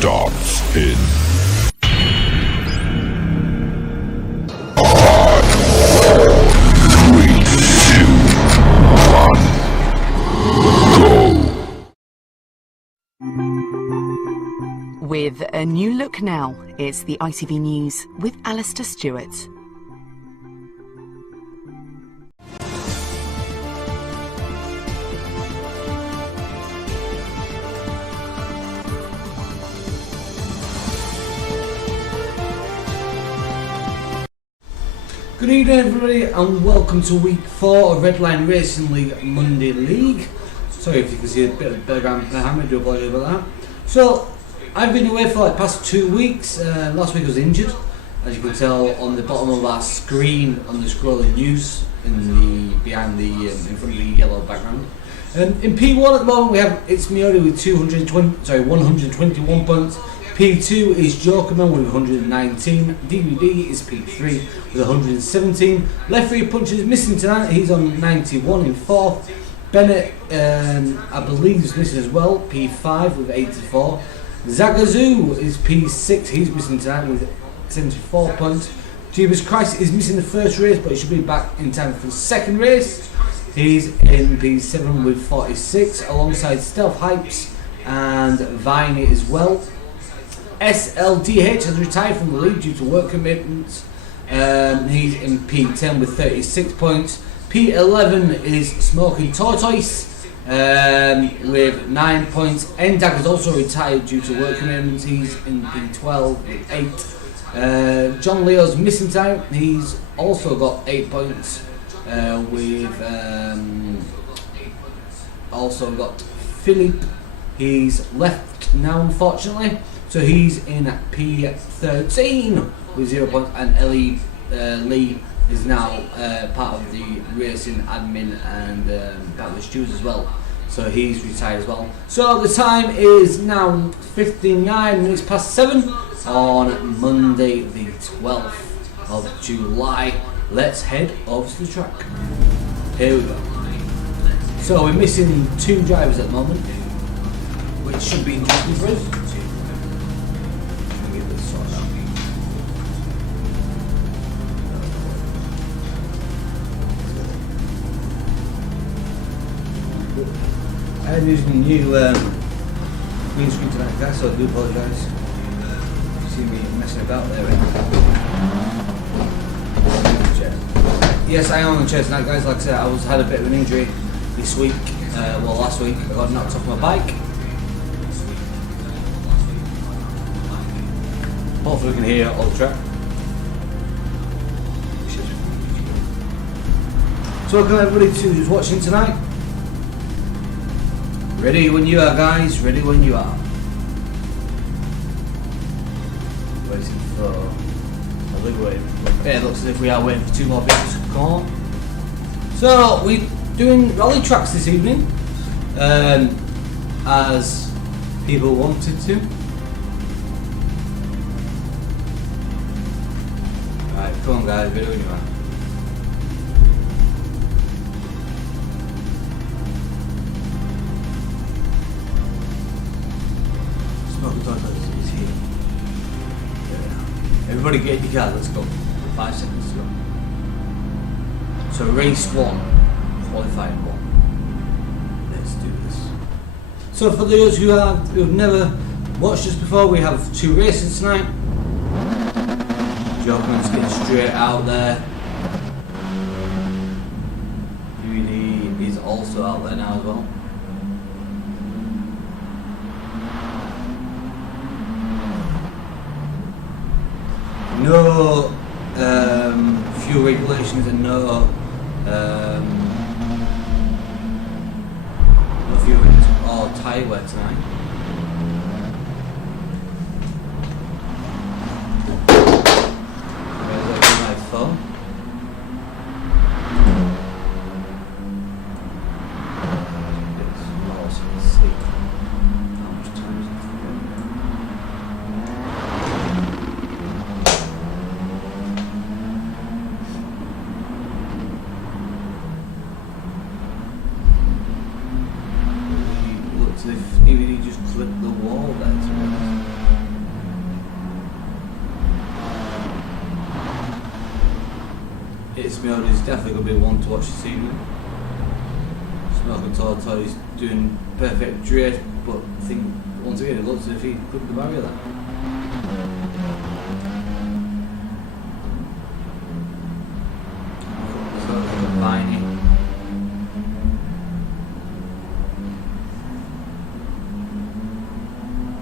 starts in 3, 2, 1, go. With a new look now, it's the ITV News with Alistair Stewart. Good evening everybody and welcome to week 4 of RedLine Racing League Monday League. Sorry if you can see a bit of background behind me, I do apologise about that. So, I've been away for like past 2 weeks. Last week I was injured, as you can tell on the bottom of our screen on the scrolling news in front of the yellow background. In P1 at the moment we have It's Miori with 121 points. P2 is Jokerman with 119, DVD is P3 with 117, Lefty Puncher is missing tonight, he's on 91 in 4th, Bennett I believe is missing as well, P5 with 84, Zagazoo is P6, he's missing tonight with 74 points, Jeebus Christ is missing the first race but he should be back in time for the second race, he's in P7 with 46 alongside Stealth Hypes and Viney as well. SLDH has retired from the league due to work commitments. He's in P10 with 36 points. P11 is Smoking Tortoise with 9 points. Endak has also retired due to work commitments. He's in P12 with 8. John Leo's missing time. He's also got 8 points. We've also got Philippe. He's left now, unfortunately. So he's in P13 with 0 points, and Ellie Lee is now part of the racing admin and part of the stewards as well. So he's retired as well. So the time is now 59 minutes past 7 on Monday the 12th of July. Let's head over to the track. Here we go. So we're missing 2 drivers at the moment, which should be interesting for us. I'm using a new green screen tonight, guys, so I do apologise. You see me messing about there. Yes, I am on the chair tonight, guys. Like I said, I had a bit of an injury this week. Last week I got knocked off my bike. Hopefully we can hear all the track. So welcome everybody to who's watching tonight. Ready when you are, guys, ready when you are. Waiting for... it looks as if we are waiting for 2 more people to come on. So, we're doing rally tracks this evening, as people wanted to. Right, come on guys, ready when you are. Is here. Everybody get your card, let's go. 5 seconds to go. So race 1, qualifying 1. Let's do this. So for those who have never watched us before, we have 2 races tonight. Jokerman's getting straight out there. DVD is also out there now as well. No fuel regulations and no fuel or tyre wear tonight. There's my phone. If DVD just It's Miod is definitely going to be one to watch this evening. Smoking Tortoise is doing perfect drift, but I think once again it looks as if he clipped the barrier there. Viney.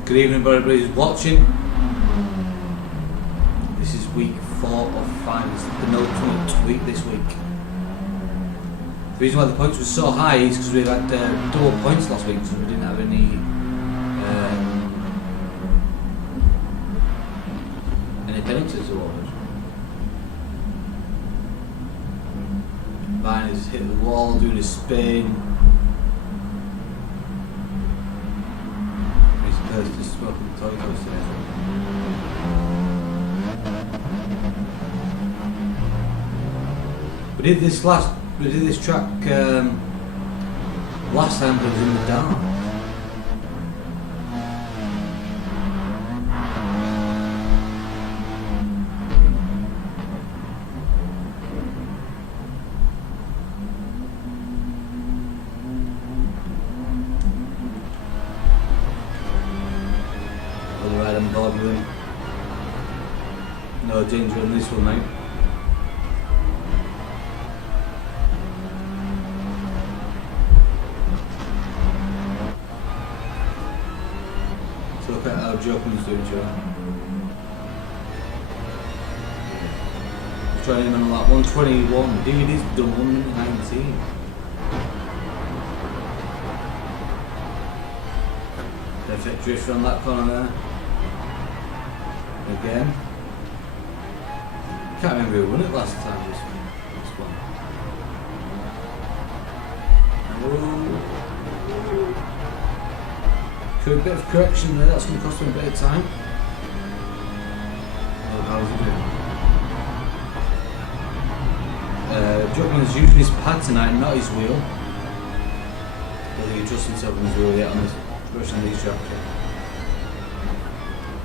Good evening, everybody who's watching. This is week 4 of 5. It's the penultimate week this week. The reason why the points were so high is because we had double points last week, so we didn't have any penalties awarded. Viney's hit the wall, doing a spin. Just smoking the Tortoise today. We did this track last time, but it was in the dark. I'm bored with him. No danger on this one, mate. So look at how Joker's doing, Joe. He's trying him on like 121. Dude, he's done 119. Perfect drift on that corner there. Again. Can't remember who won it last time. This one. So a bit of correction there. That's going to cost him a bit of time. Oh, how's he doing? Juckman's using his pad tonight, not his wheel. I think he adjusts himself on his wheel yet on his especially on these tracks.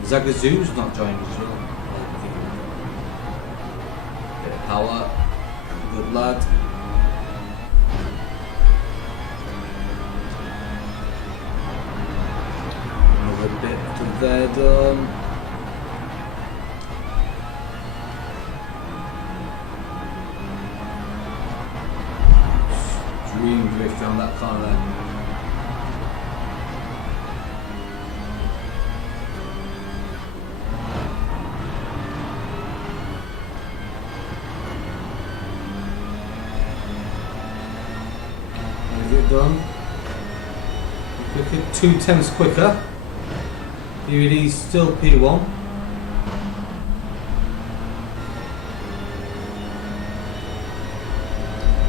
Zagazoo's not joined us yet. Bit of power, good lad. Another bit to there done. Dream drift around that corner there. Done. Quicker, 2/10 quicker. Here it is, still P1.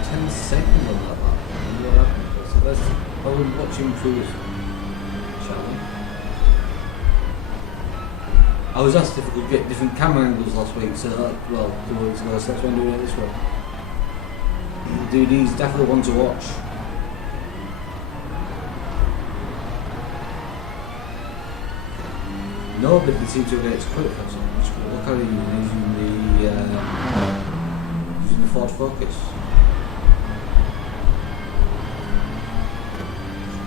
10 seconds on that lap. So let's watch him cruise, shall we? I was asked if we could get different camera angles last week, so that, well, 2 weeks ago, so that's why I'm doing it this way. Dude, he's definitely one to watch. Nobody seems to get it quick. Look how he's using the Ford Focus.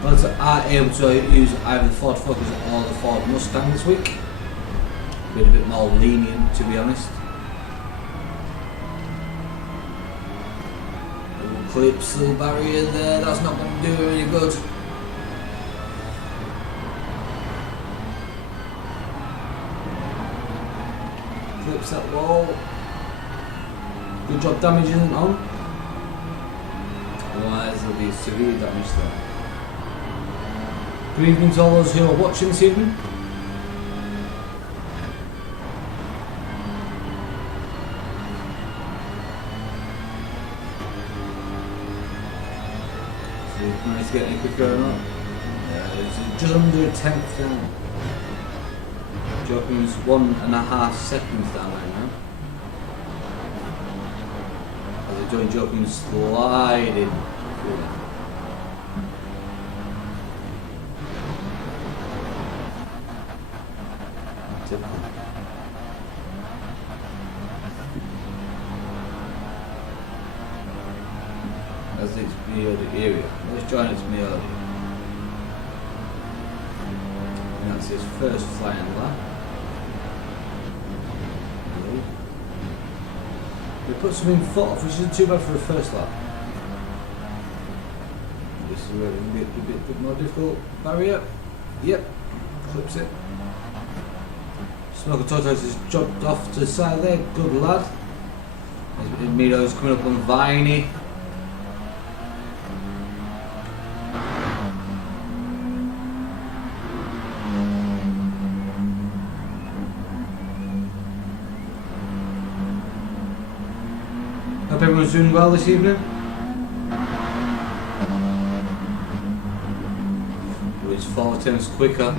Well, are able to use either the Ford Focus or the Ford Mustang this week. Been a bit more lenient, to be honest. Little clips, little barrier there. That's not going to do any good. Clips that wall. Good job damage isn't on. Otherwise there'll be severe damage there. Good evening to all those who are watching this evening. So you managed to get any quicker or not? It's just under a 10th down. Joker's 1.5 seconds down right now. As they join Joker's sliding through there. as its Meodi area. Let's join its Meodi. And that's his first flying lap. We put some in fourth, which isn't too bad for a first lap. This is where we can get a bit more difficult. Barrier. Yep. Clips it. Smoker Tortoise has dropped off to the side there. Good lad. Mido's coming up on Viney. Hope everyone's doing well this evening. It's 4 times quicker.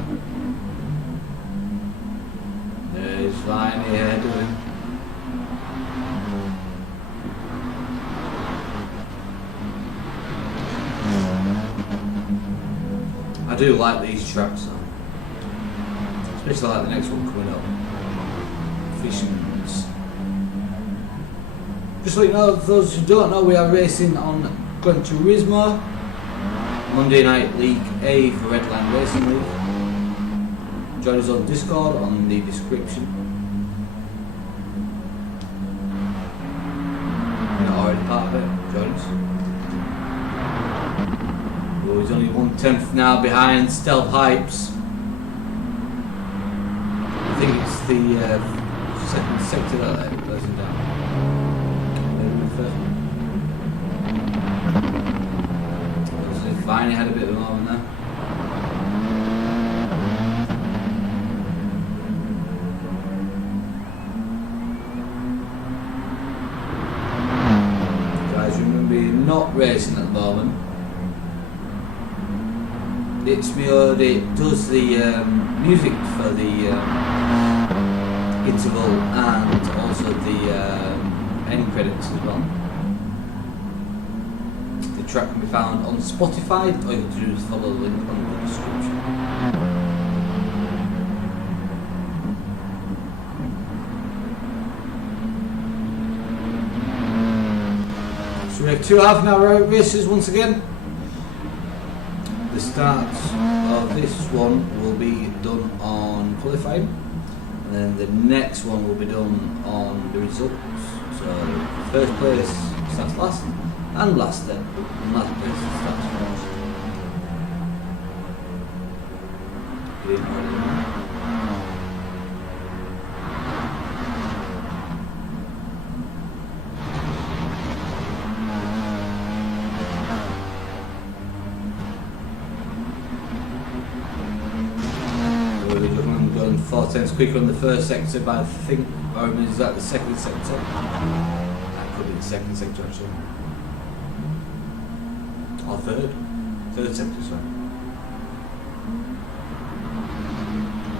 There's Viney ahead of him. I do like these tracks though. Especially like the next one coming up. Fisherman's. Just so you know, for those who don't know, we are racing on Gran Turismo. Monday Night League A for RedLine Racing League. Join us on Discord on the description. If you're not already part of it, join us. Oh, he's only 1/10 now behind Stealth Hypes. I think it's the second sector that goes him down. Maybe the first one. Viney had a bit of a moment there. Guys, remember you're not racing at the moment. It's Meodi does the music for the interval and also the end credits as well. The track can be found on Spotify. All you have to do is follow the link on the description. So we have 2.5 hour races once again. The start of this one will be done on qualifying, and then the next one will be done on the results. So first place starts last, and last then, and last place starts first. Going 4 times quicker on the first sector, but I think, or is that the second sector? That could be the second sector actually. Or third sector, sorry.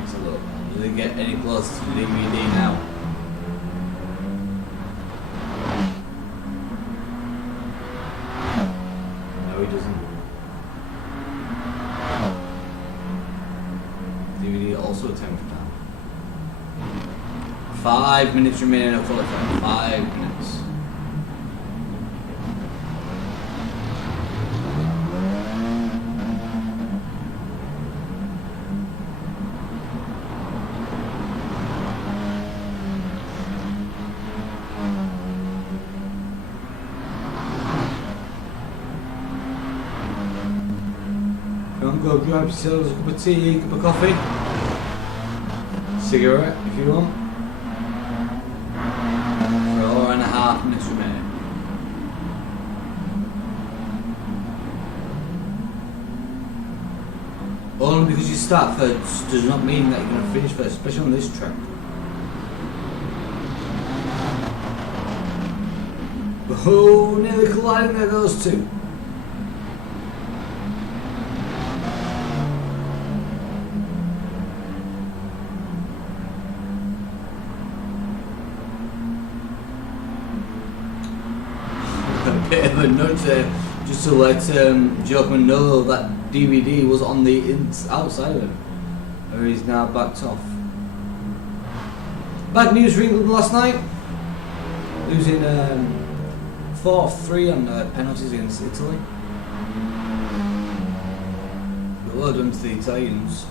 Let's have a look. Does it get any closer to the DVD now? No, he doesn't. DVD also attempted now. 5 minutes remaining of qualifying. 5 minutes. Come go grab yourselves a cup of tea, a cup of coffee, cigarette if you want. 4.5 minutes remaining. Only because you start first does not mean that you're going to finish first, especially on this track. Oh, nearly colliding there, those two. A bit of a nudge there, just to let Jokerman know that DVD was on the outside of him, where he's now backed off. Bad news for England last night, losing 4-3 on penalties against Italy. But well done to the Italians.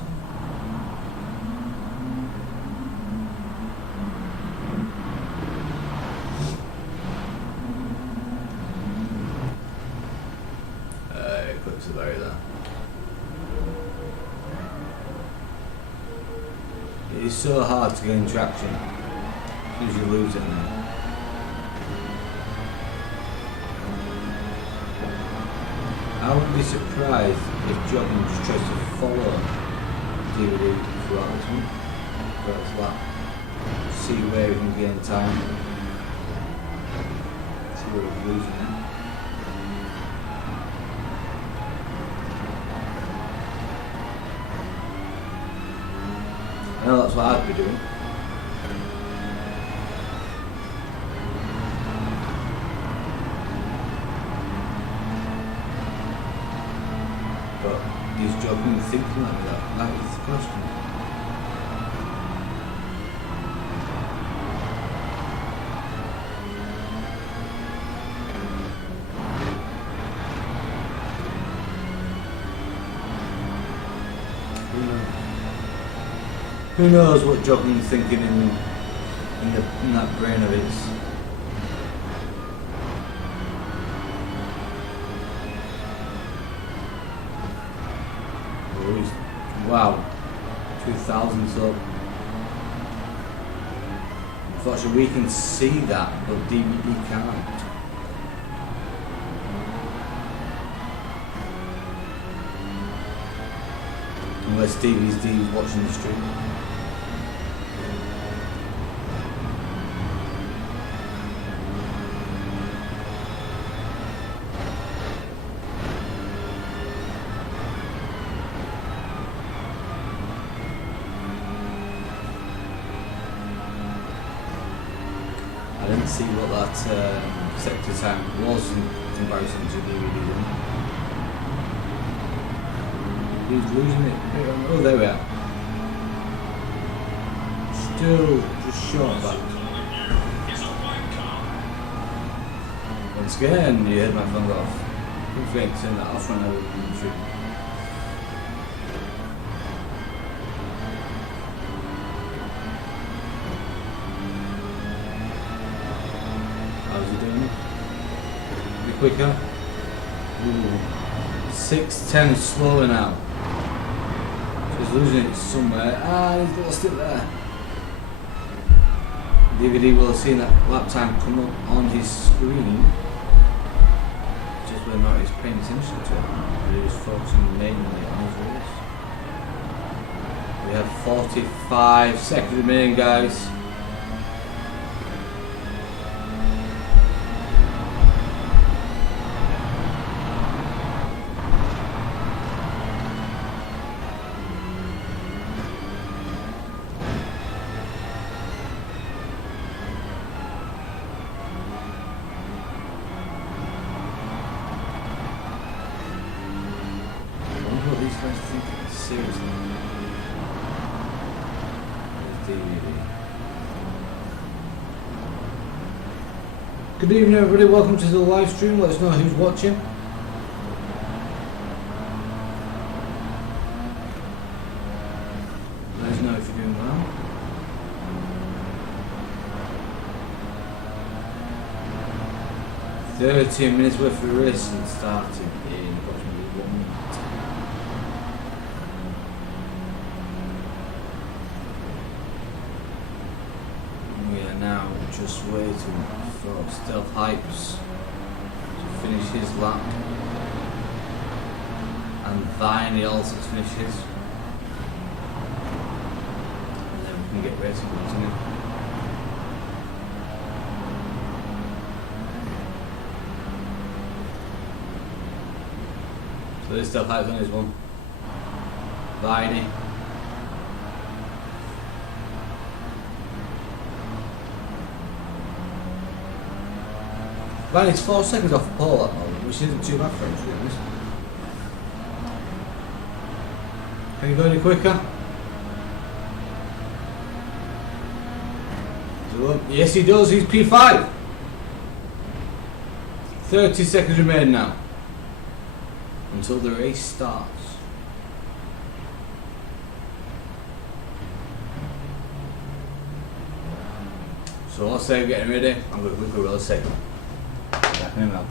Clips about that. It is so hard to gain traction as you lose it now. I wouldn't be surprised if Jordan just tries to follow DVD throughout this one. Throughout that. See where he can gain time. See where he's losing it. I know that's what I'd be doing. But is Jordan thinking like that? That is the question. Who knows what Jordan's thinking in that brain of his. Wow, 2000 so. Unfortunately, we can see that, but DVD can't. Unless Stevie's watching the stream. I didn't see what that sector time was in comparison to DVD. He's losing it. Oh, there we are. Still just short back. Once again, you heard my phone off. Don't forget to turn that off when I was in the stream. How's he doing it? A bit quicker. Ooh. 6:10 slower now. He's losing it somewhere. He's lost it there. DVD will have seen that lap time come up on his screen. Just whether or not he's paying attention to it. But he was focusing mainly on his race. We have 45 seconds remaining, guys. Seriously. Good evening, everybody. Welcome to the live stream. Let us know who's watching. Let us know if you're doing well. "30 minutes worth of racing starting in approximately 1 minute. We are now just waiting for Stealth Hypes to finish his lap, and Viney also to finish his, and then we can get racing continue. So this Stealth Hypes on his one. Viney. Right, it's 4 seconds off the pole at the moment, which isn't too bad for him, to be honest. Can you go any quicker? Yes, he does. He's P5. 30 seconds remain now until the race starts. So I'll say getting ready. I'm going to look at real estate. Back in now.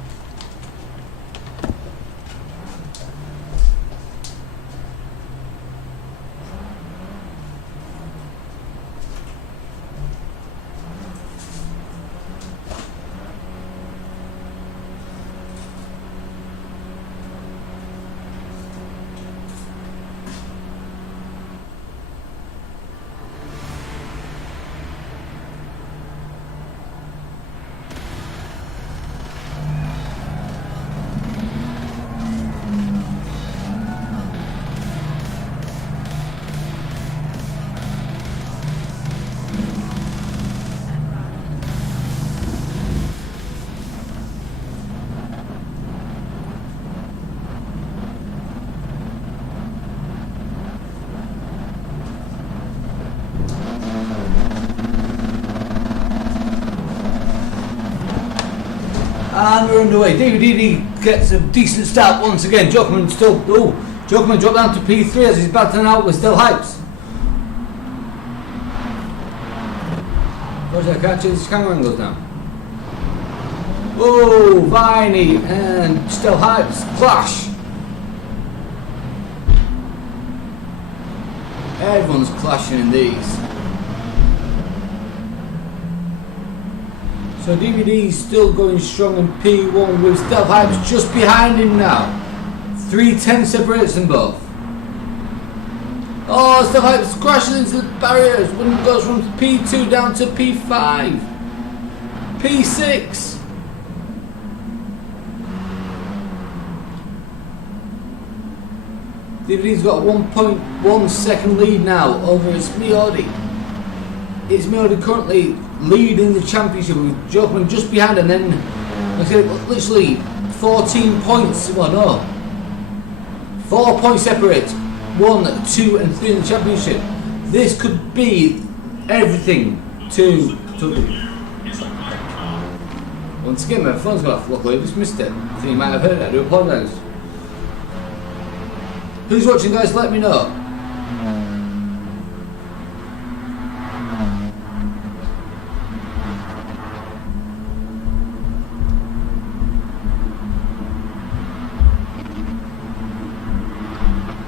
And we're underway. DVD gets a decent start once again. Jokerman still. Oh, Jokerman dropped down to P3 as he's battling out with Still Hypes. Where's that catch? His camera angles now. Oh, Viney and Still Hypes clash. Everyone's clashing in these. So DVD's still going strong in P1 with Stealth Hypes just behind him now. 3:10 separates them both. Oh, Stealth Hypes crashes into the barriers when it goes from P2 down to P5. P6. DVD's got a 1.1 second lead now over Smiodi. It's Smiodi currently leading the championship with Jokerman just behind, and then like I said, literally 14 points. Well, no, 4 points separate 1, 2, and 3 in the championship. This could be everything to once again. My phone's gone off. Luckily, I just missed it. I think you might have heard it. I do apologise. Who's watching, guys? Let me know.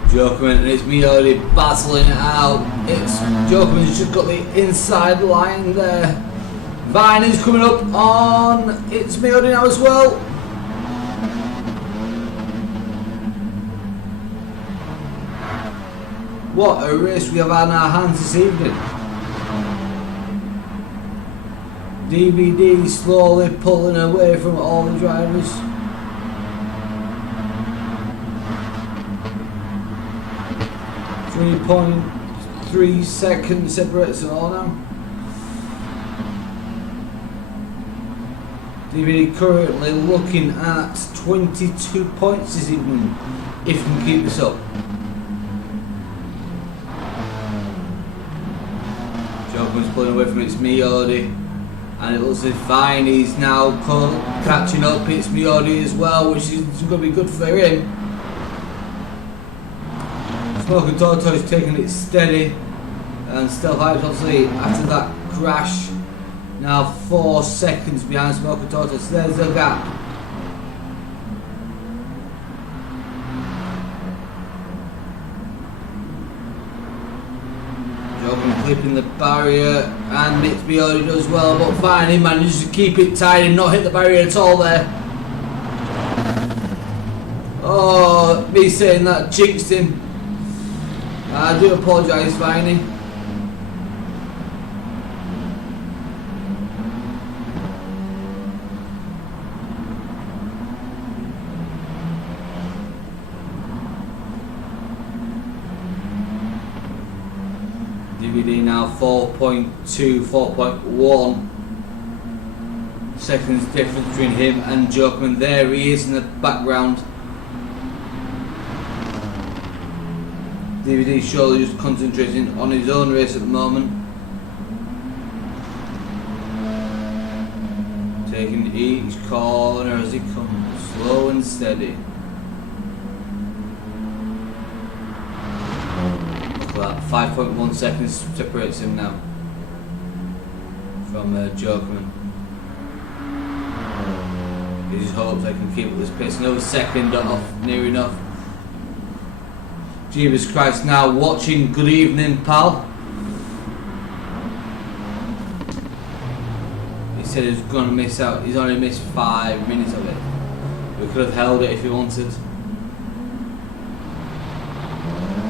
Jokerman, and it's me already battling it out. It's Jokerman's just got the inside line there. Vine is coming up on It's Me already now as well. What a race we have on our hands this evening. DVD slowly pulling away from all the drivers. .3 seconds separates it all now. DVD currently looking at 22 points this evening, if he can keep this up. Jokerman's pulling away from It's Miodi, and it looks as fine. He's now catching up It's Miodi as well, which is going to be good for him. Smoke and Toto is taking it steady, and Stealth Hypes obviously after that crash now 4 seconds behind Smoke and Toto, so there's the gap. Jokerman clipping the barrier, and It's Miodi does well, but fine, he manages to keep it tight and not hit the barrier at all there. Oh, me saying that jinxed him. I do apologise, Viney. DVD now 4.2, 4.1 seconds difference between him and Jokerman. There he is in the background. DVD surely just concentrating on his own race at the moment. Taking each corner as it comes, slow and steady. Look at that, 5.1 seconds separates him now from Jokerman. He just hopes I can keep up this pace. Another second off, near enough. Jesus Christ, now watching. Good evening, pal. He said he was going to miss out. He's only missed 5 minutes of it. We could have held it if he wanted.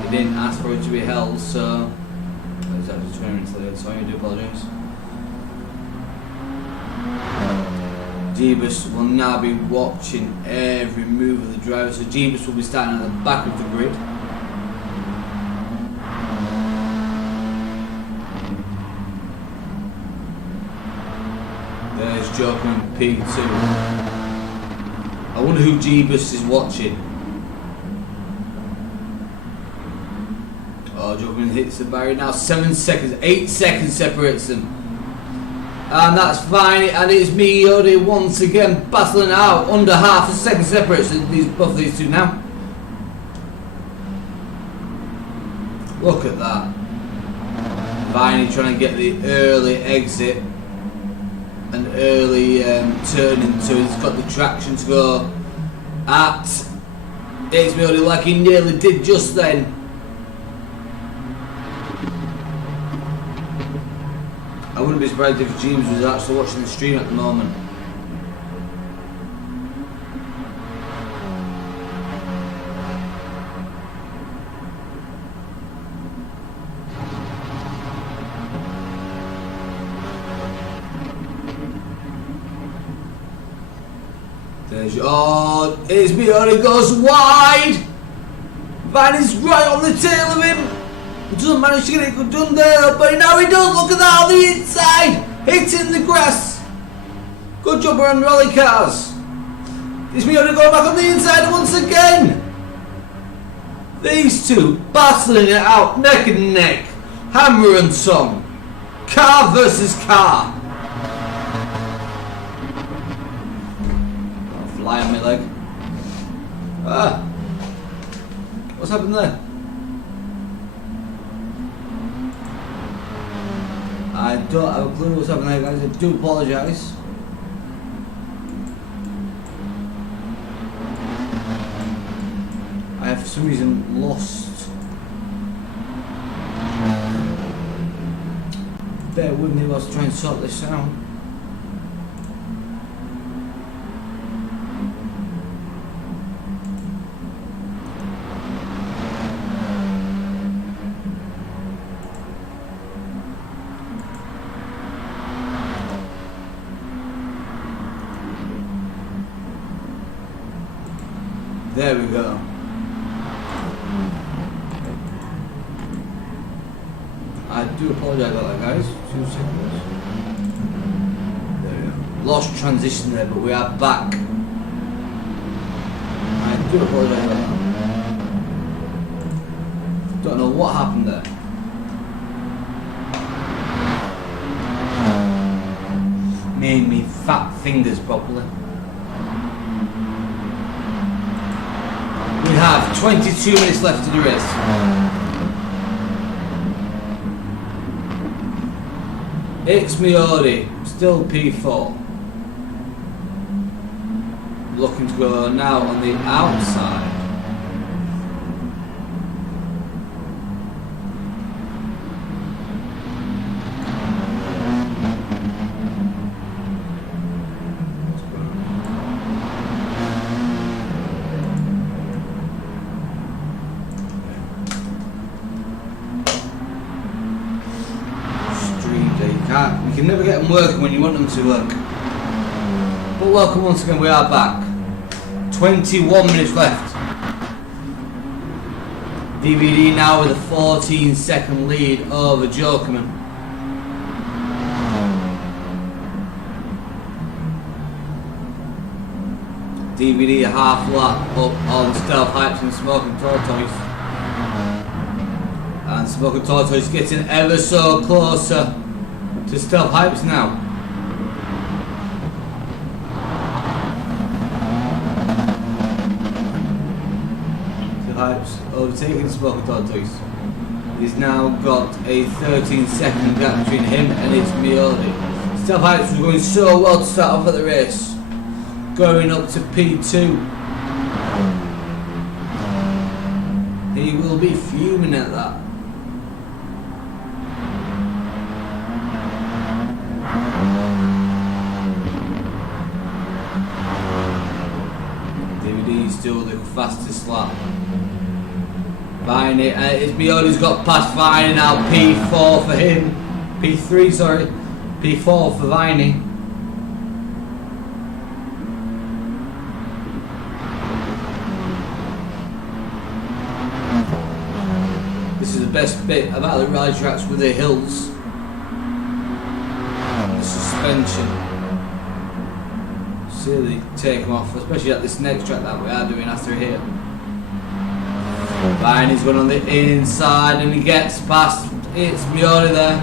He didn't ask for it to be held, so he's actually 20 minutes later, so I do apologise. Jeebus will now be watching every move of the driver, so Jeebus will be starting at the back of the grid. There's Joker in P2. I wonder who Jeebus is watching. Oh, Joker hits the barrier now. 7 seconds, 8 seconds separates them. And that's fine, and it's me, Yodi, once again battling out. Under half a second separates both of these two now. Look at that. Viney trying to get the early exit. An early turn into it. He's got the traction to go at. It's me, Yodi, like he nearly did just then. I wouldn't be surprised if James was actually watching the stream at the moment. There's it's me, and it goes wide. Van is right on the tail of him. He doesn't manage to get it done there, but now he does. Look at that on the inside, hitting the grass. Good job on rally cars. It's me going back on the inside once again. These two battling it out, neck and neck, hammer and tongue, car versus car. I'll fly on my leg. What's happened there? I don't have a clue what's happening there, guys. I do apologise. I have for some reason lost. Bear with me whilst I try and sort this out. There we go. I do apologise about that, guys. 2 seconds. There we go. Lost transition there, but we are back. I do apologise about that. Don't know what happened there. Made me fat fingers properly. We have 22 minutes left to the race. It's Miori, still P4. Looking to go now on the outside. You can never get them working when you want them to work. But welcome once again, we are back. 21 minutes left. DVD now with a 14-second lead over Jokerman. DVD a half lap up on Stealth Hypes and Smoking Tortoise. And Smoking Tortoise getting ever so closer to Stealth Hypes now. Pipes overtaking Smoking Tortoise. He's now got a 13-second gap between him and his Miodi. Stealth Pipes was going so well to start off at the race, going up to P2. He will be fuming at that. DVD still the fastest lap. Viney, it's Miodi's got past Viney now. P4 for him. P3, sorry. P4 for Viney. This is the best bit about the rally tracks with the hills. The suspension. See they take them off, especially at this next track that we are doing after here. Viney's going on the inside and he gets past. It's Miodi there.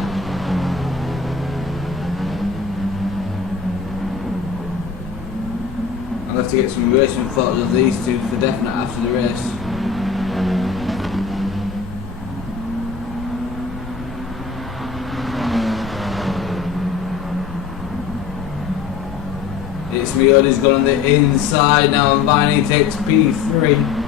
I'll have to get some racing photos of these two for definite after the race. It's Miodi's gone on the inside now and Viney takes P3.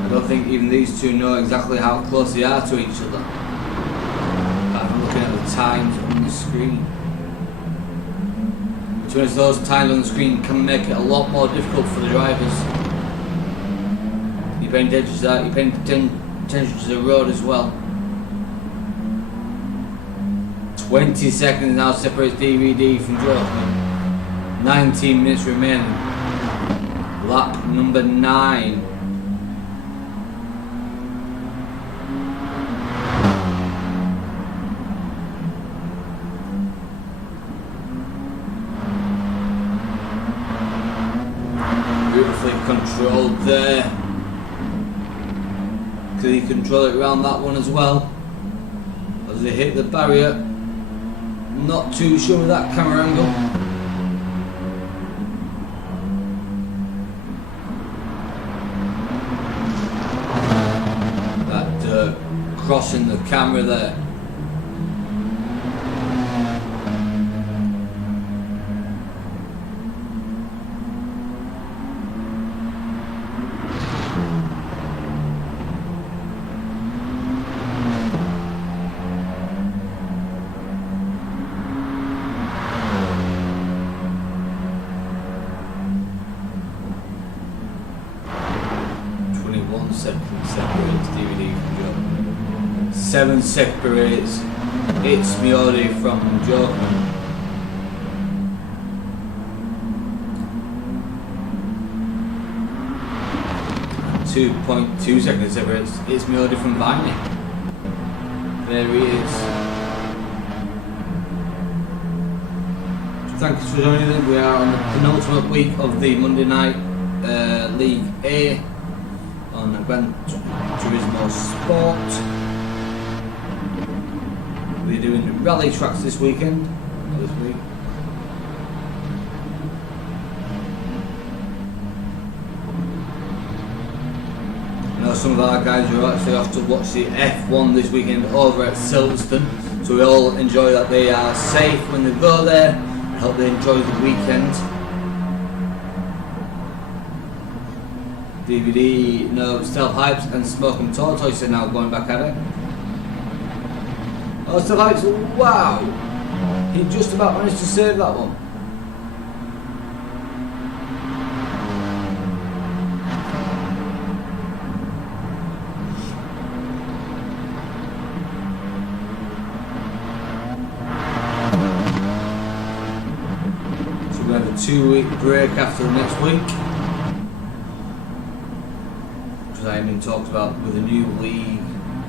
I don't think even these two know exactly how close they are to each other. I'm looking at the times on the screen. Which means those times on the screen can make it a lot more difficult for the drivers. You're paying attention to that, you're paying attention to the road as well. 20 seconds now separates DVD from Joker. 19 minutes remaining. Lap number 9. Beautifully controlled there. Can he control it around that one as well? As they hit the barrier. Not too sure with that camera angle. That dirt crossing the camera there. Separates DVD from Joker. 7 separates It's Miodi from Joker. .2 seconds separates It's Miodi from Viney. There he is. Thanks for joining us. We are on the penultimate week of the Monday Night League A on Gran Turismo Sport. We're doing rally tracks this weekend, or this week. I know some of our guys are actually off to watch the F1 this weekend over at Silverstone, so we all enjoy that they are safe when they go there and hope they enjoy the weekend. DVD, no, Stealth Hypes and Smoking Tortoise are now going back at it. Oh, Stealth Hypes, wow! He just about managed to save that one. So we have a 2-week break after the next week. I mean, talked about with a new league,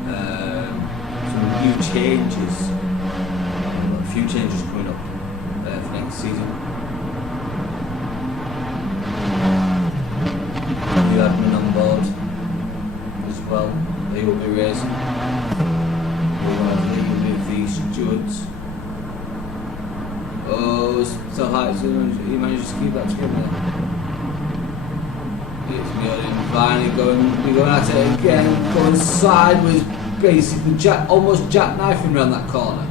some new changes, a few changes coming up for next season. New admin on board as well, they will be racing. with these stewards. Oh, still high, so he manages to keep that together. It's Mjolnir finally going at it again, going sideways, basically almost jackknifing around that corner.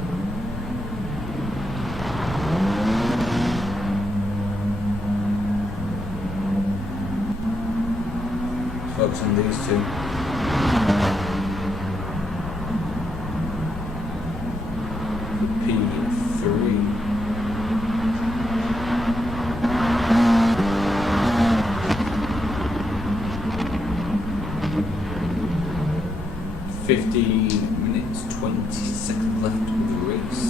Focus on these two. P3. 15 minutes, 20 seconds left with the race.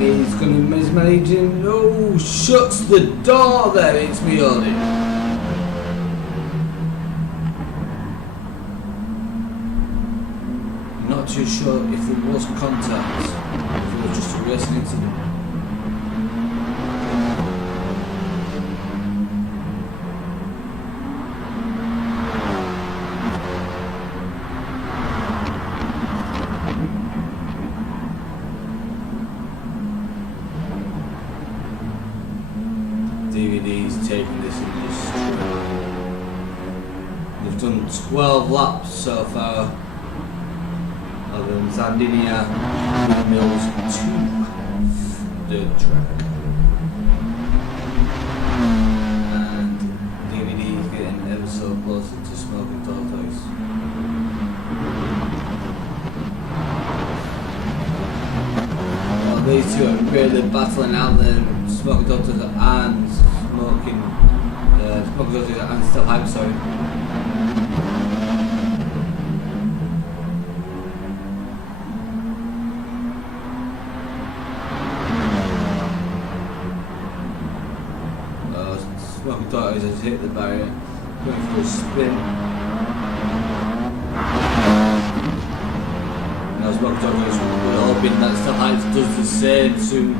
He's going to mismanage him. No, shuts the door there. It's Mjolnir. Not too sure if there was contact, if it was just a racing incident. DVD's taking this in the stride. They've done 12 laps so far. Other than Sardinia, Mills 2 dirt track. And DVD's getting ever so closer to Smoking Tortoise. Well, these two are really battling out there. Smoking Tortoise and Smoking Tortoise and Still Hype, sorry. Smoking Tortoise has hit the barrier, going for a spin. Now Smoking Tortoise, we're hoping that Still Hype does the same soon.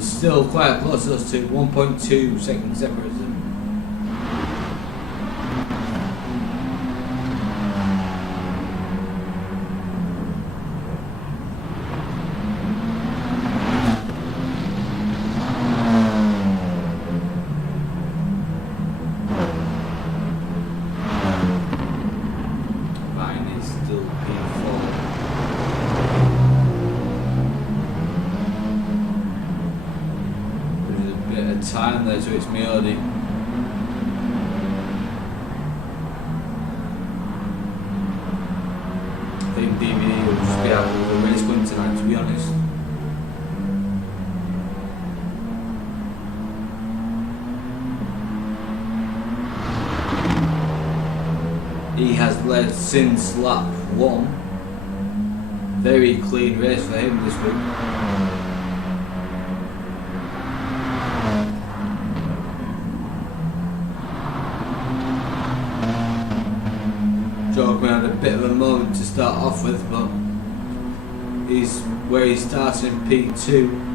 Still quite close to those two, 1.2 seconds separates them. Mine is still P4. Time there, so it's Mjolnir. I think DVD will just be out of the race going tonight, to be honest. He has led since lap 1. Very clean race for him this week. Jorgman had a bit of a moment to start off with, but he's where he starts in P2.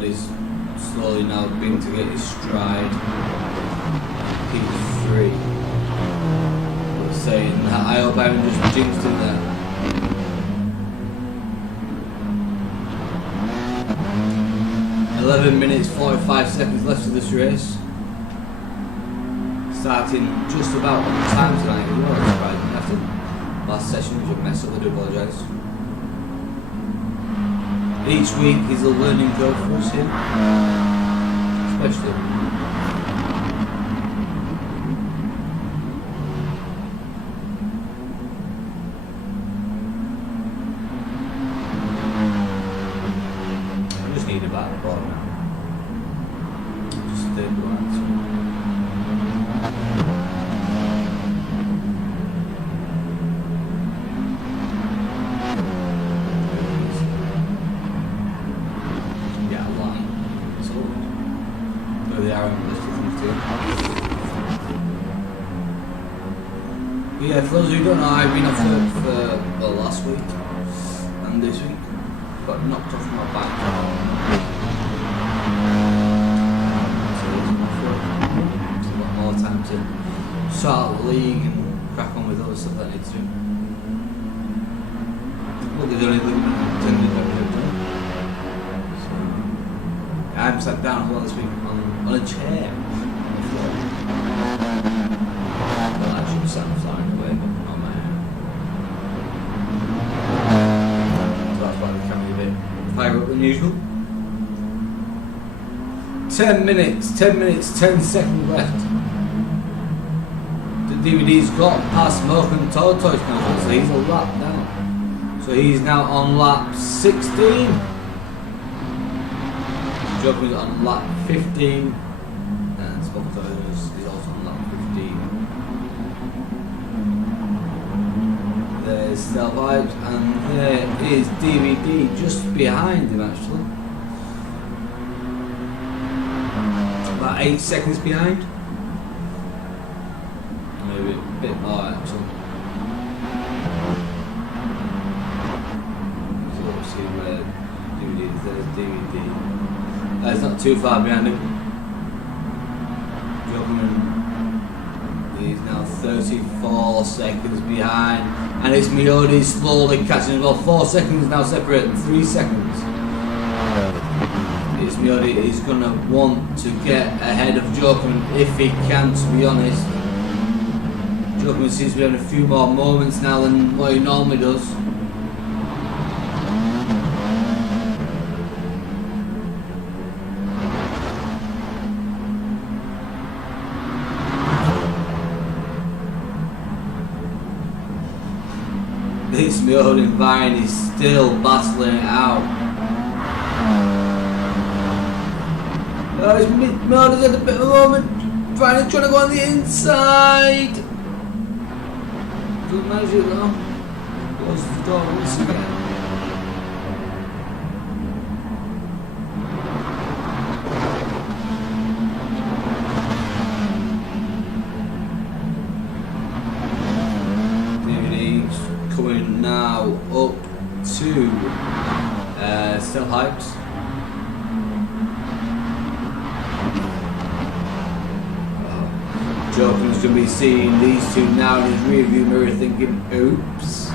He's slowly now beginning to get his stride. P3. But saying that, I hope I haven't just jinxed him there. "11 minutes 45 seconds left of this race. Starting just about on time tonight. It was really surprising after last session, which was a mess up. I do apologise. Each week is a learning curve for us here, especially. I just need a battle ball now. Just stay blind. they are on the list of things too. But yeah, for those who don't know, I've been off work for last week and this week. Got knocked off my back. So I've got more time to sort out the league and crack on with other stuff that I need to do. Look, there's only 10 minutes. I'm sat down as well this week on a chair on the floor. Well, I should sat flying away, but not my hand. So that's why they can be a bit higher up than usual. 10 minutes, 10 seconds left. The DVD's got past Smoke and Tortoise now, so he's a lap down. So he's now on lap 16. Joker's on lap 15, and Spoketonis is also on lap 15. There's Stealth Vibes, and there is DVD just behind him actually. About 8 seconds behind. Maybe a bit more actually. So let's see where DVD is. There's DVD. It's not too far behind him. Jokerman is now 34 seconds behind, and it's Miodi slowly catching him. Well, 4 seconds now separating, 3 seconds. It's Miodi. He's going to want to get ahead of Jokerman if he can, to be honest. Jokerman seems to be having a few more moments now than what he normally does. This Miodi Vine is still battling it out. Oh, it's Miodi's at a bit of a moment. Vine is trying to go on the inside. Doesn't manage it though. Goes to the door once again. Coming now up to Still Hypes. Joker's going to be seeing these two now in his rearview mirror thinking, oops,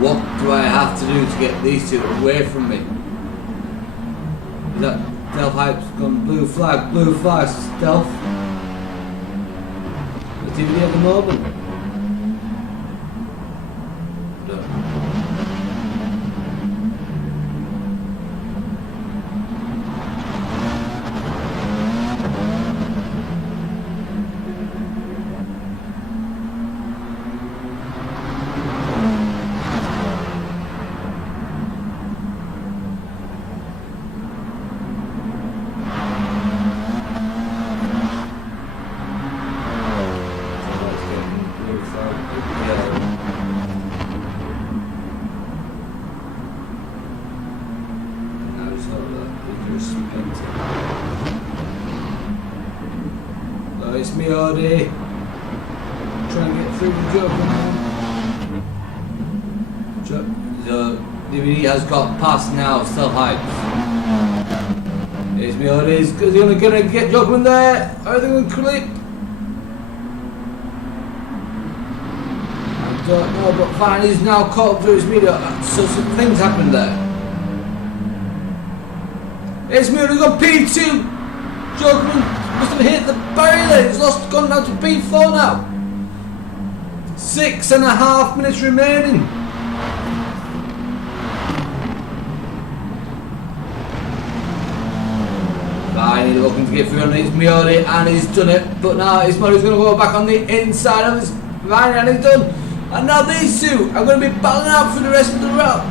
what do I have to do to get these two away from me? Is that Stealth Hypes gone blue flag, Stealth? The DVD at the moment. So it's Miodi trying to get through the Joker. The DVD has got past now, Stealth Hypes. It's Miodi, is he only going to get Jokerman there? Everything will clip. I don't know, but fine, he's now caught up to his meter, so some things happened there. It's Miodi got P2. Jokerman must have hit the barrier there. He's gone down to P4 now. 6.5 minutes remaining. Finally looking to get through on his Miodi, and he's done it. But now his Miodi's going to go back on the inside of his line, and he's done. And now these two are going to be battling out for the rest of the route.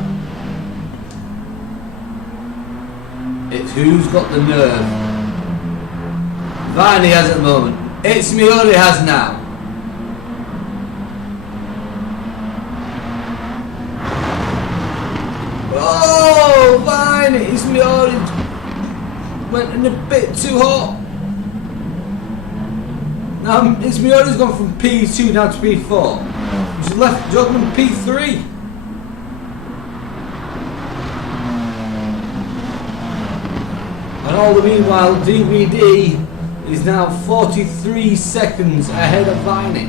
It's who's got the nerve. Viney has at the moment. It's Miodi has now. Oh, Viney! It's Miodi. Went in a bit too hot. Now it's Miotta's gone from P2 now to P4. She's left Jogman P3. And all the meanwhile, DVD is now 43 seconds ahead of Viney.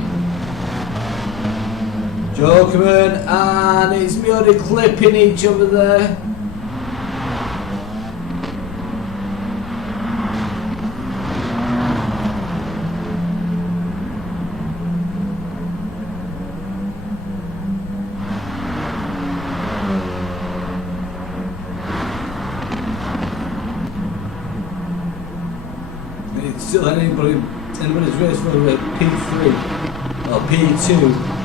Jokerman and it's Miotta clipping each other there. It's still anybody's race for P3 or P2.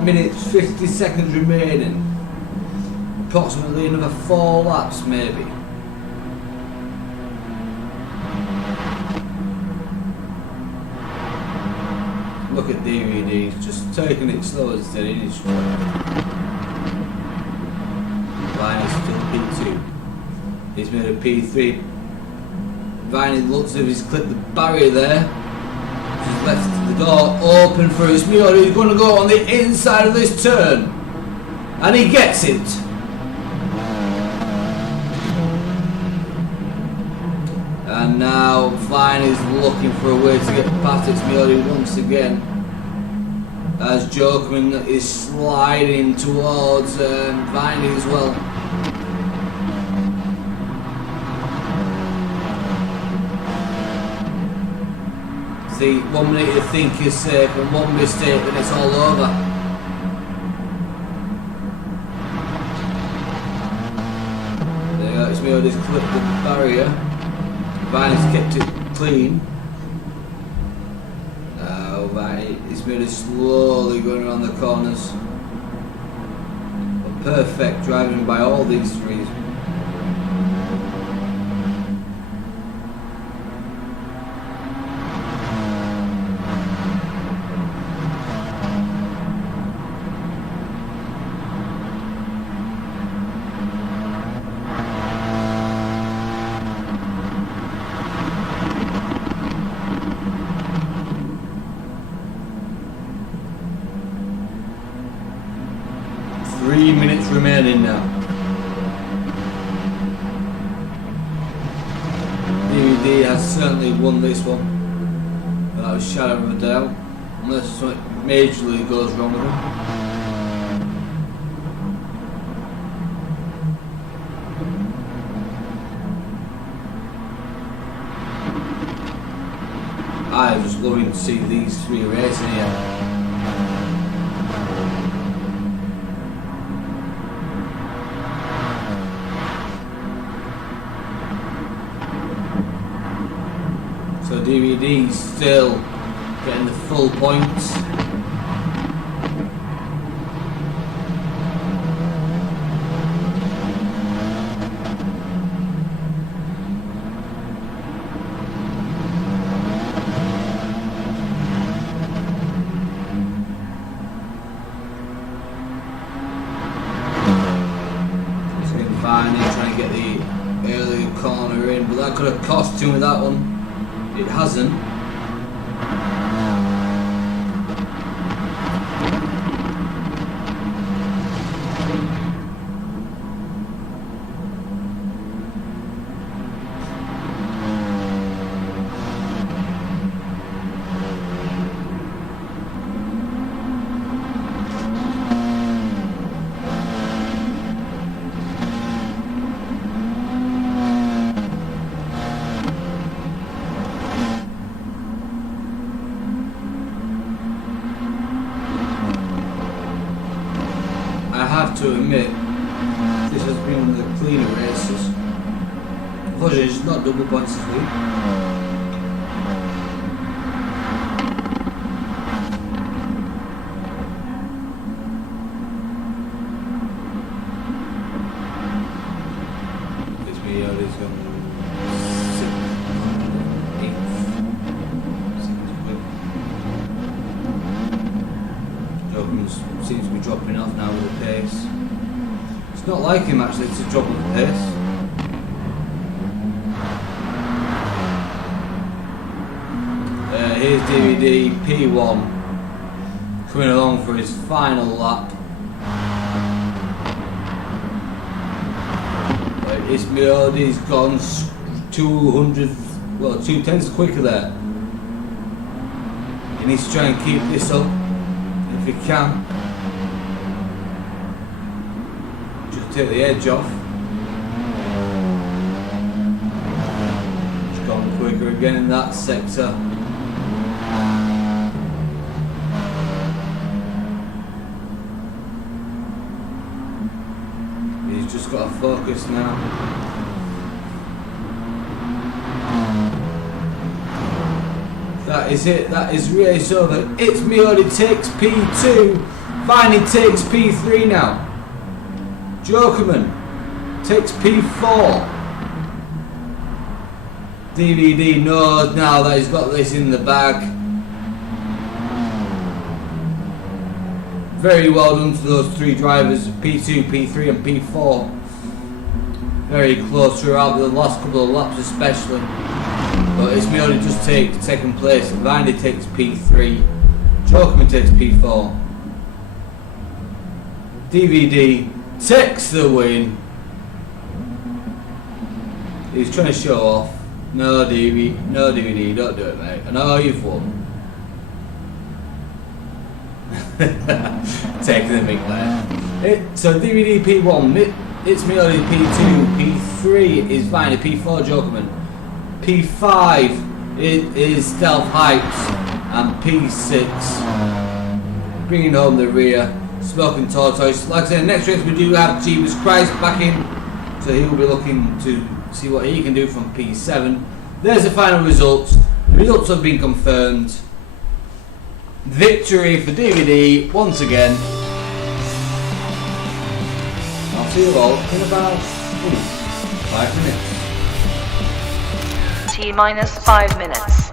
Minutes 50 seconds remaining. Approximately another 4 laps maybe. Look at DVD, he's just taking it slow and steady in his track. Line is still P2. He's made a P3. Viney looks as if he's clipped the barrier there. Just left the door open for his Miotta. He's going to go on the inside of this turn. And he gets it. And now Viney's looking for a way to get past his Miotta once again. As Jokerman is sliding towards Viney as well. See, 1 minute you think you're safe and one mistake and it's all over. There you go, it's Miotta's clipped the barrier. Viney's kept it clean. Now it's Miotta slowly going around the corners. But perfect driving by all these three. Remaining now. DVD has certainly won this one without a shadow of a doubt, unless something majorly goes wrong with him. I'm just loving to see these three racing here. So DVD still getting the full points. He's getting fine, he's trying to get the early corner in, but that could have cost him with that one. It hasn't. To admit, this has been one of the cleaner races. Unfortunately, it's not double points this week. This video is going to Jokerman seems to be dropping off now with the pace. It's not like him actually to drop with the pace. Here's DVD P1 coming along for his final lap. His Melody's gone 2/10 quicker there. He needs to try and keep this up if he can. Just take the edge off. He's gone quicker again in that sector. He's just got to focus now. That is it, that is race over. It's Meody takes P2, finally takes P3 now. Jokerman takes P4. DVD knows now that he's got this in the bag. Very well done to those three drivers, P2, P3 and P4. Very close throughout the last couple of laps especially. But it's Meody just takes second place, Vindy takes P3, Jokerman takes P4. DVD takes the win. He's trying to show off. No DVD, don't do it mate. I know you've won. Taking the big layer. So DVD P1, it's Meody P2, P3 is Vindy, P4 Jokerman. P5 is Stealth Hypes and P6 bringing home the rear Smoking Tortoise. Like I said, next race we do have Jeebus Christ back in, so he will be looking to see what he can do from P7. There's the final results. The results have been confirmed. Victory for DVD once again. I'll see you all in about 5 minutes. T-minus 5 minutes.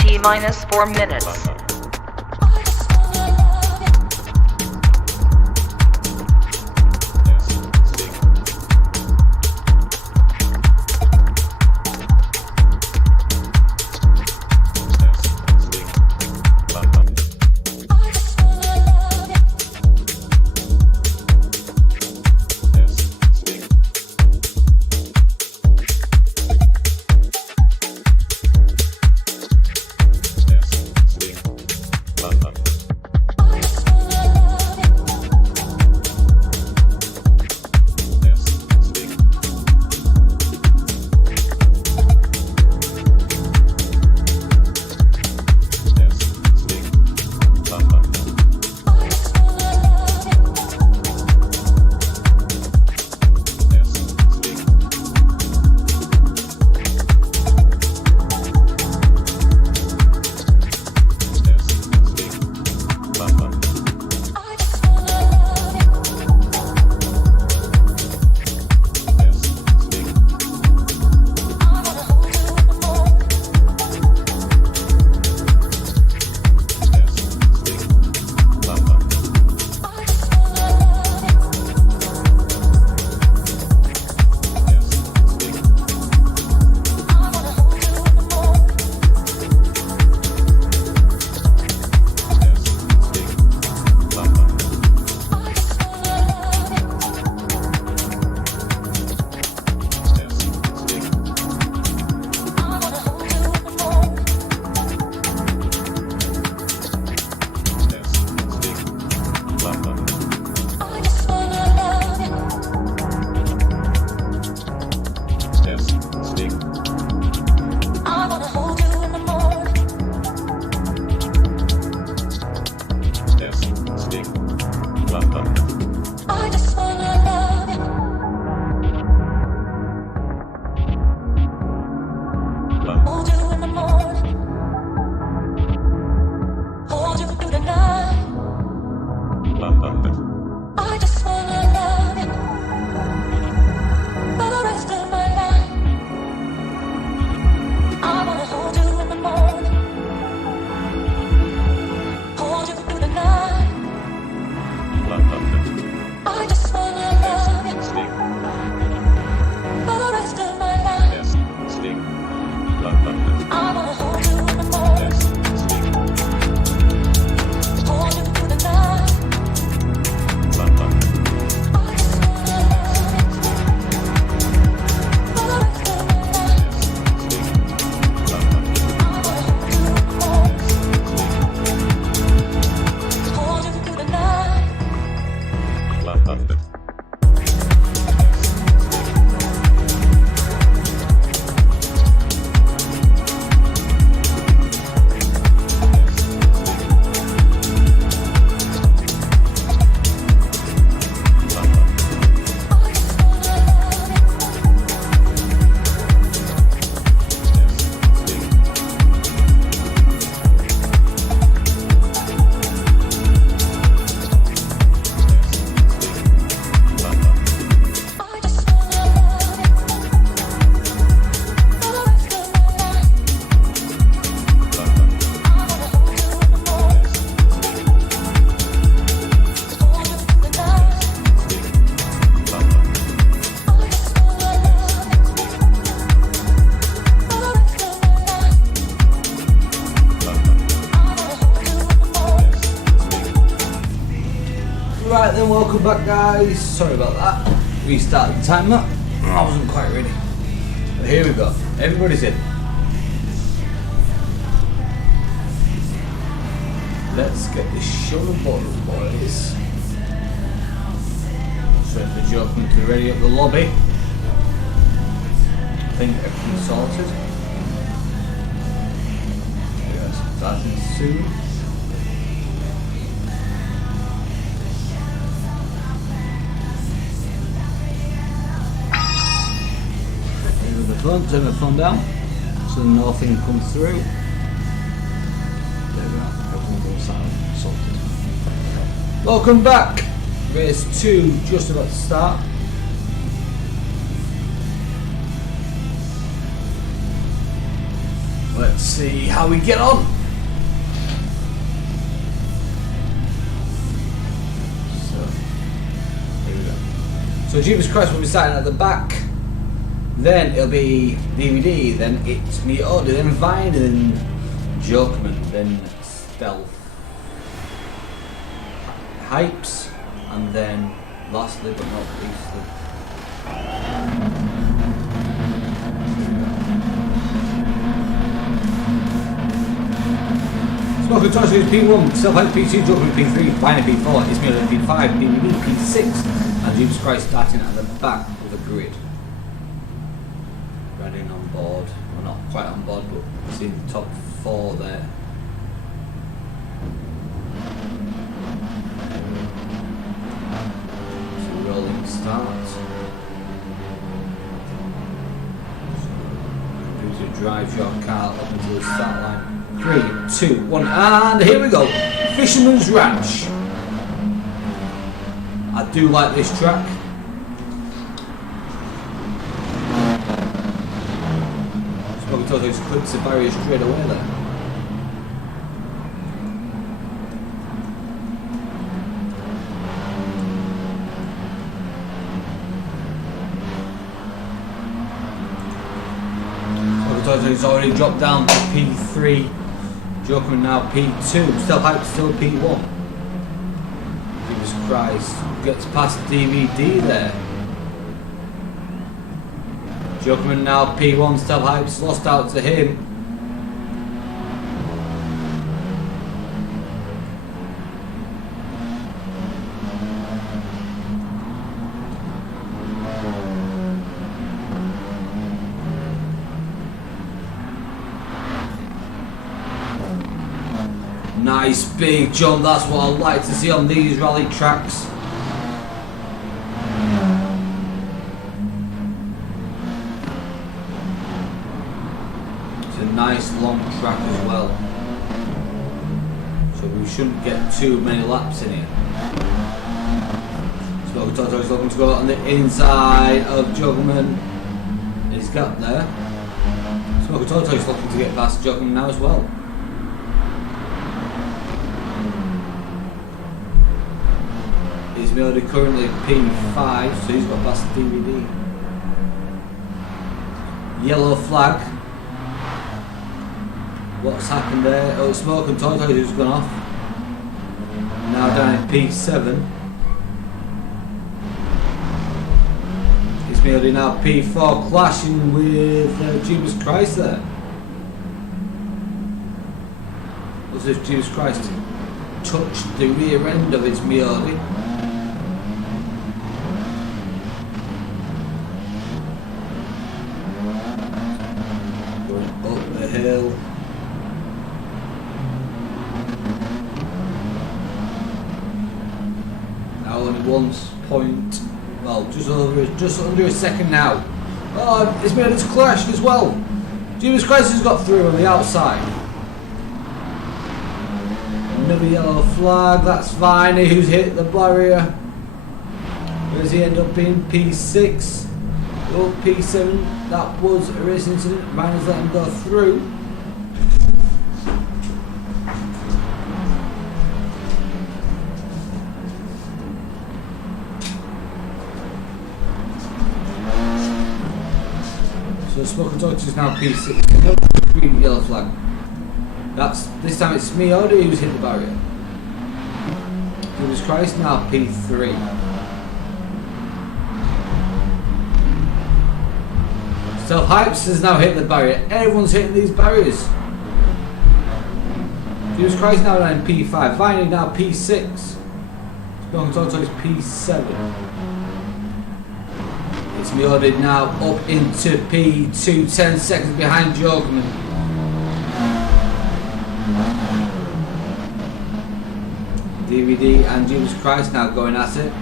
T-minus 4 minutes. Swing. I just wanna love you for the rest of my life. I wanna hold you in the morning, hold you through the night. I just wanna love you for the rest of my life. I wanna hold you in the morning, hold you through the night. Right then, welcome back guys. Sorry about that. Restarted the timer. I wasn't quite ready. But here we go. Everybody's in. Let's get this show on board, boys. So the Joker to ready up the lobby. I think everything's sorted. Yes, starting soon. Turn the phone down so nothing comes through. There we are, everything goes silent, sorted. Welcome back! Race 2 just about to start. Let's see how we get on. So, here we go. So Jeepers Christ will be starting at the back. Then it'll be DVD, then It's Me Order, then Vine, then Jokerman, then Stealth Hypes, and then lastly but not leastly Smoking Toys is P1, Stealth Hype P2, Jokerman P3, Vine P4, It's Me Order P5, DVD P6, and Jeepers Christ starting at the back with a grid. Reading on board, well not quite on board, but see the top 4 there. It's a rolling start. So drive your car up into the start line. 3, 2, 1, and here we go. Fisherman's Ranch. I do like this track. Because those clips the barrier straight away there. It's already dropped down to P3. Joker now P2. Stealth Hype still P1. Jesus Christ. Gets past DVD there. Jokerman now P1, Stealth Hype's lost out to him. Nice big jump, that's what I like to see on these rally tracks. Nice long track as well, so we shouldn't get too many laps in here. Smoker Toto's looking to go on the inside of Juggman. He's got there. Smoker Toto's looking to get past Juggman now as well. He's currently P5, so he's got past DVD. Yellow flag. What's happened there? Oh, Smoke and Tortoise who's gone off. Now down at P7. It's merely now P4 clashing with Jesus Christ there. As if Jesus Christ touched the rear end of its Miodi. Going up the hill. Now only 1 point, well, just under a second now. Oh, it's Miodi's clashed as well. Jesus Christ has got through on the outside. Another yellow flag, that's Viney who's hit the barrier. Where does he end up being? P6. Oh, P7. That was a race incident. Viney's let him go through. So Smoke and Torch is now P6. No green yellow flag. This time it's Miodi who's hit the barrier. Jesus Christ now P3. Self Hypes has now hit the barrier. Everyone's hitting these barriers. Jesus Christ now down P5. Viney now P6. Smoke and Torch is P7. It's Miodi now up into P2. 10 seconds behind Jorgman. DVD and Jesus Christ now going at it.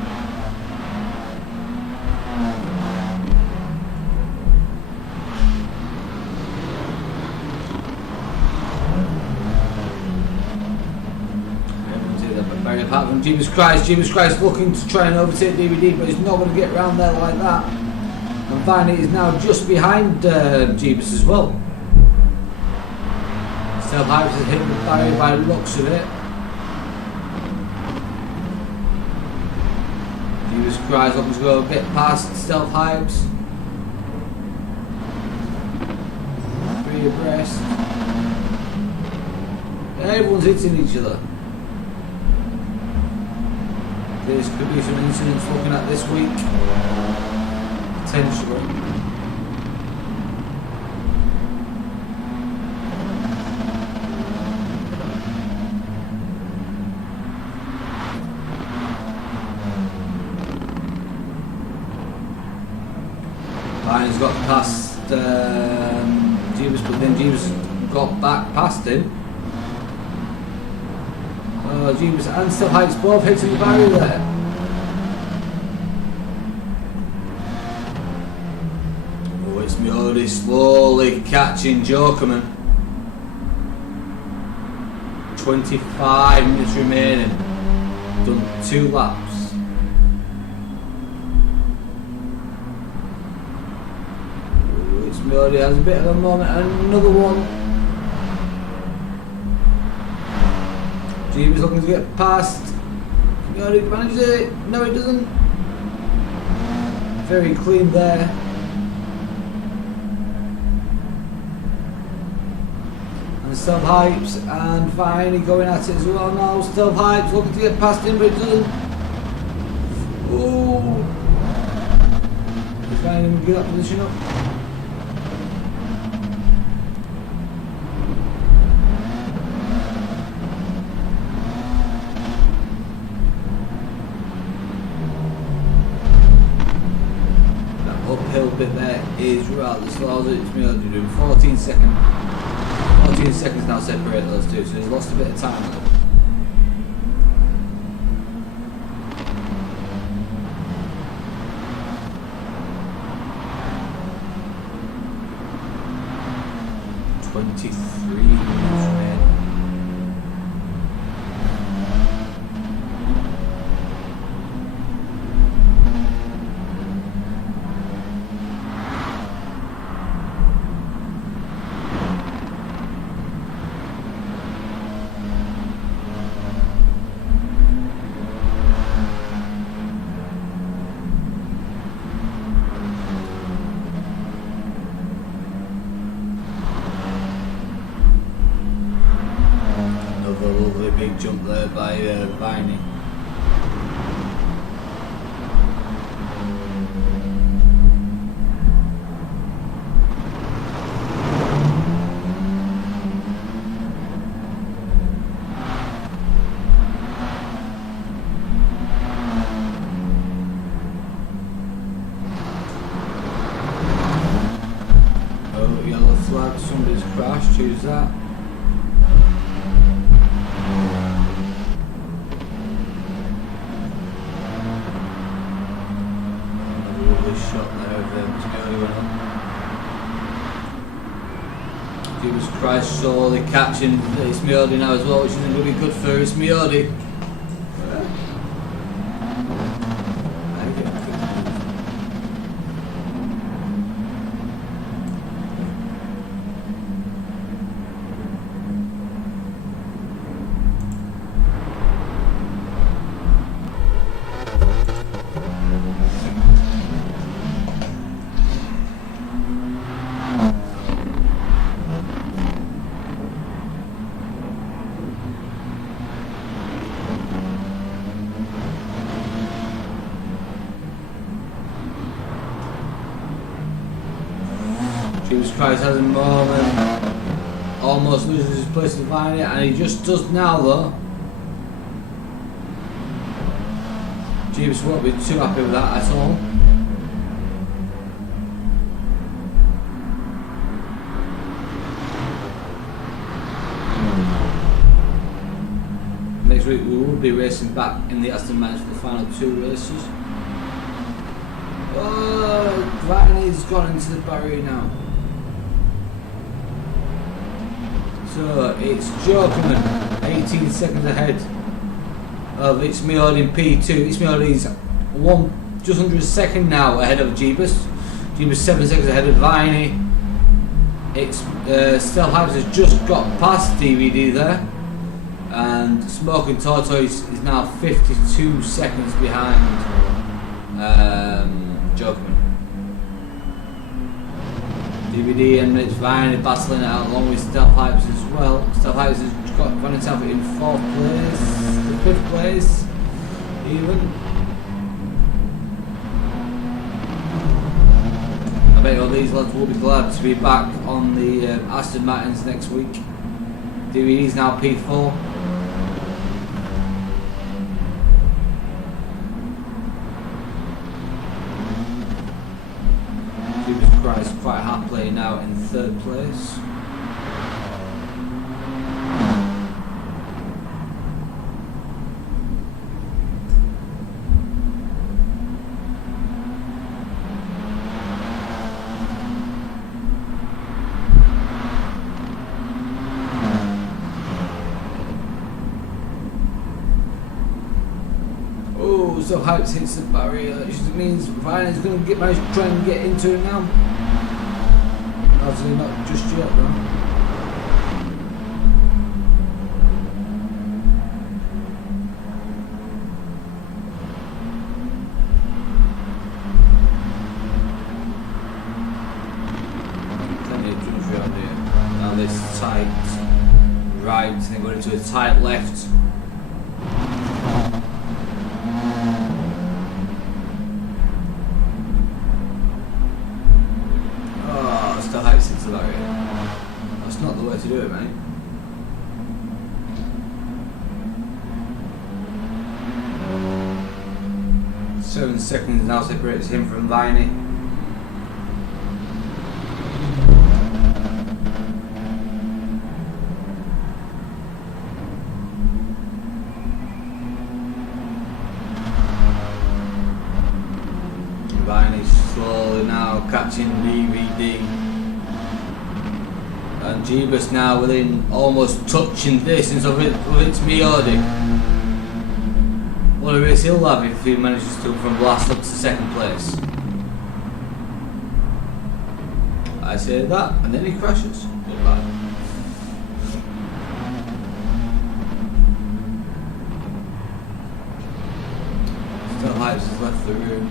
Apart from Jesus Christ looking to try and overtake DVD, but he's not going to get around there like that. And Viney is now just behind Jeebus as well. Self Hypes has hit the barrier by the looks of it. Jesus Christ looking to go get past Stealth Hypes. 3 abreast. Everyone's hitting each other. This could be some incidents looking at this week. Potentially. Ryan's got past Jeebus, but then Jeebus got back past him. Oh, Jeebus and Still Heights both hitting the barrier there. Oh, it's Miodi slowly catching Jokerman. 25 minutes remaining. Done 2 laps. Oh, it's Miodi has a bit of a moment and another one. Jeebus looking to get past. Miodi manages it. No, he doesn't. Very clean there. And Stealth Hypes and Viney going at it as well now. Stealth Hypes looking to get past him, but he doesn't. Ooh. Viney will get that position up. Uphill bit there is rather slow. It's Miodi doing 14 seconds. 14 seconds now separate those two, so he's lost a bit of time there. crash, choose that. Lovely shot there of Smeardy went up. Jesus Christ, slowly catching Smeardy now as well, which is going to be good for Smeardy. Jesus Christ has a moment, almost loses his place to find it, and he just does now though. Jeeves won't be too happy with that at all. Next week we will be racing back in the Aston Martin for the final 2 races. Oh, Viney's gone into the barrier now. So it's Jokerman, 18 seconds ahead of Smeardy in P2. Smeardy's just under a second now ahead of Jeebus. Jeebus 7 seconds ahead of Viney. It's Stelhypes has just got past DVD there, and Smoking Tortoise is now 52 seconds behind Jokerman. DVD and it's Viney battling it out along with Stelhypes as well. Stelhypes has got gone himself in 4th place, 5th place, even. I bet all these lads will be glad to be back on the Aston Martins next week. DVD's now P4. Christ, quite happily now in 3rd place. Oh, so Hypes hits the barrier, which means Viney's going to manage to try and get into it now. Obviously not just yet though. Plenty of juice around here. Now this tight right, then going into a tight left. That's not the way to do it, mate. 7 seconds now separates him from Viney. Viney's slowly now catching DVD. And Jeebus now within almost touching distance of its Smeardy. What a race he'll have if he manages to from last up to 2nd place. I say that, and then he crashes. Goodbye. Stelhypes has left the room.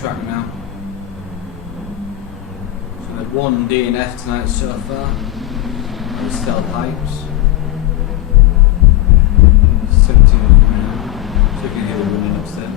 track now. So we had one DNF tonight so far. And Stealth Pipes. 17. So you can hear the running upstairs.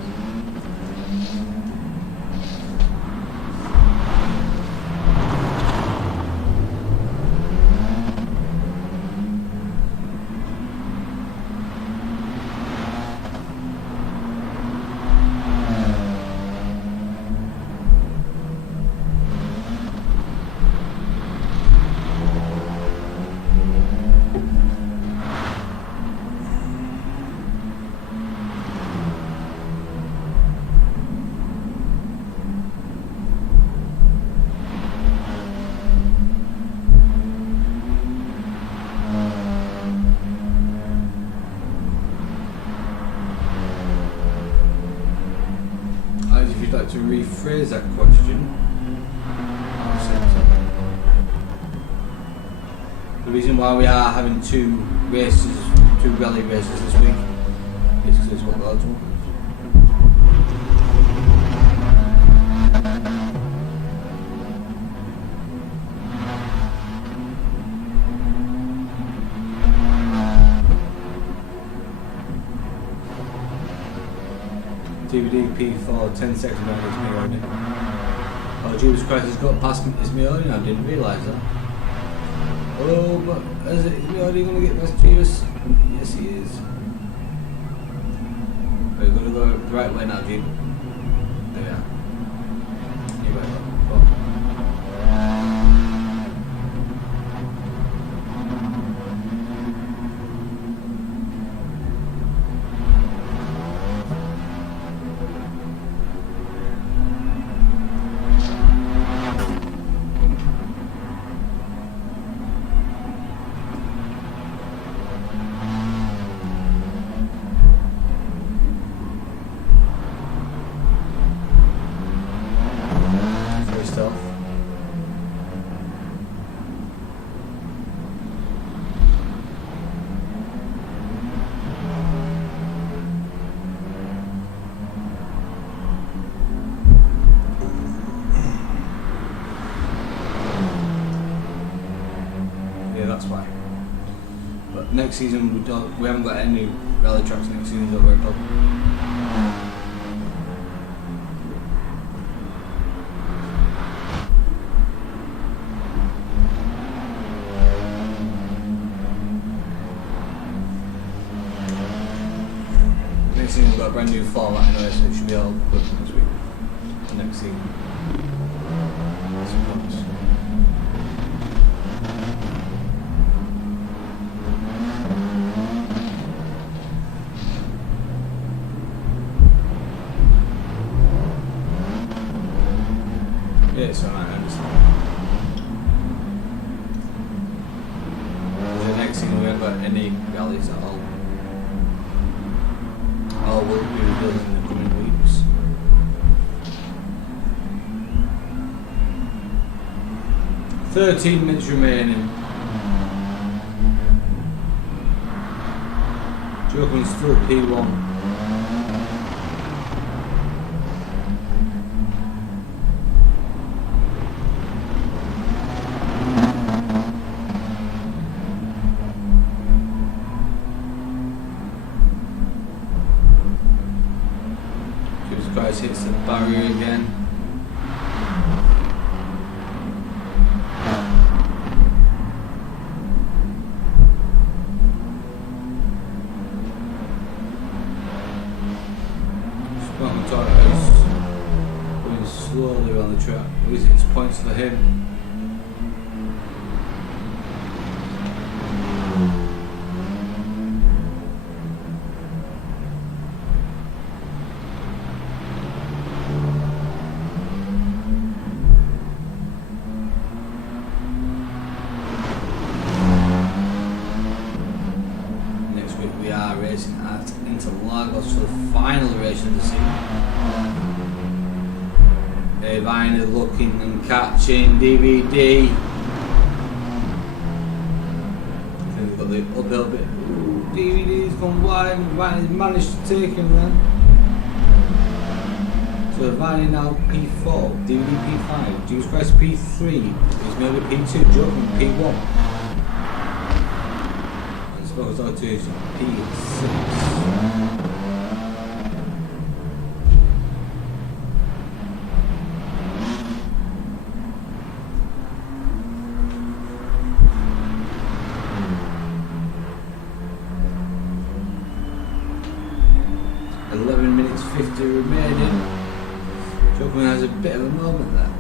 If you'd like to rephrase that question, I'll accept it. The reason why we are having two rally races this week is because it's what the odds want. DVD P4, 10 seconds behind it's me already. Oh Jesus Christ, he's got past me, it's me already, I didn't realise that. Oh, but is me already going to get past Jesus? Yes he is. We're going to go the right way now, Jeep. There we are. You right there. Go on. Stealth. Yeah, that's why. But next season we haven't got any rally tracks next season, don't worry about it. Next season we've got a brand new format anyway, so it should be all good this week. Next season. Yeah, it's alright, I understand. The next season we haven't got any rallies at all. All will be revealed in the coming weeks. "13 minutes remaining. Joker's still P1. Guys hits the barrier again. Spartan Tortoise going slowly around the track. Losing its points for him. We are racing at Interlagos for the final race of the season. Irvine looking and catching DVD. I think we've got the uphill bit. Ooh, DVD's gone wide and Irvine's managed to take him then. So So Vine now P4, DVD P5, Jesus Christ P3, is maybe P2, Joking P1. I suppose I'll do is P6. 11 minutes 50 remaining. Joking has a bit of a moment there.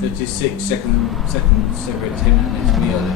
36 seconds separate him and it's merely.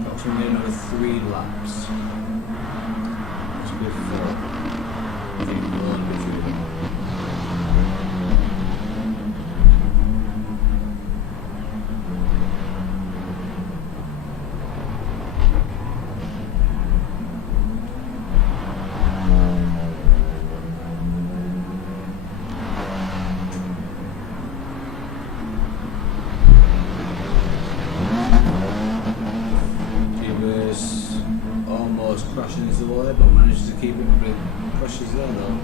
Approximately another 3 laps. This will be 4. I think we'll only be 3 laps. Crashing into the wall, but manages to keep it, but it crushes there though.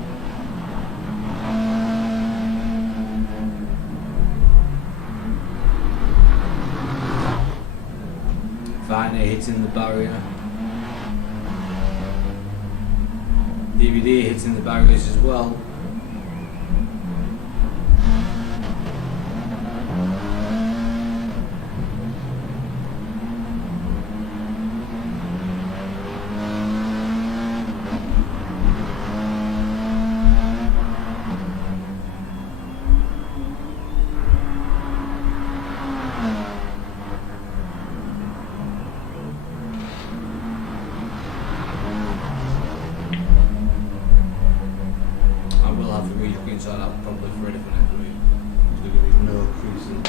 Finally hitting the barrier. DVD hitting the barriers as well. So I'll probably for ready for next week. There's going to be no cruising.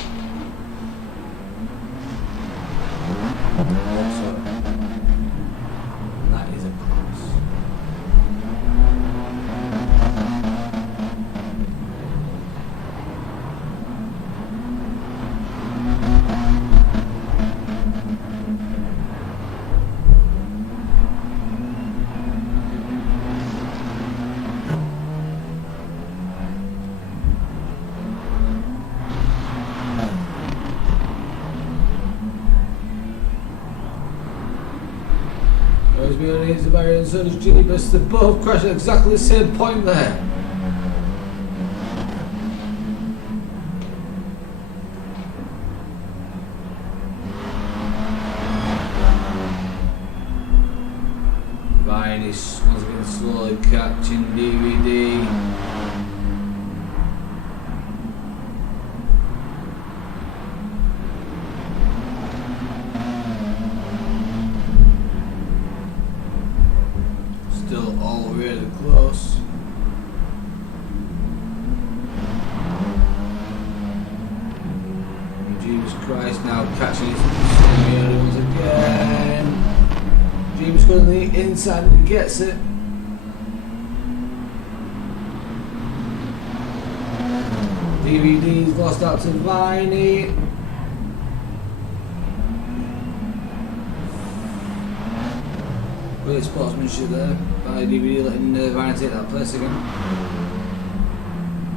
So, that is a cruise. Rosemary hits the barrier and so does Jeebus. They both crash at exactly the same point there. Ryan is once again slowly catching DVD. Still all really close. And Jesus Christ now catching his once again. James going to the inside and gets it. DVD's lost out to Viney. Great sportsmanship there by DVD, letting Viney take that place again.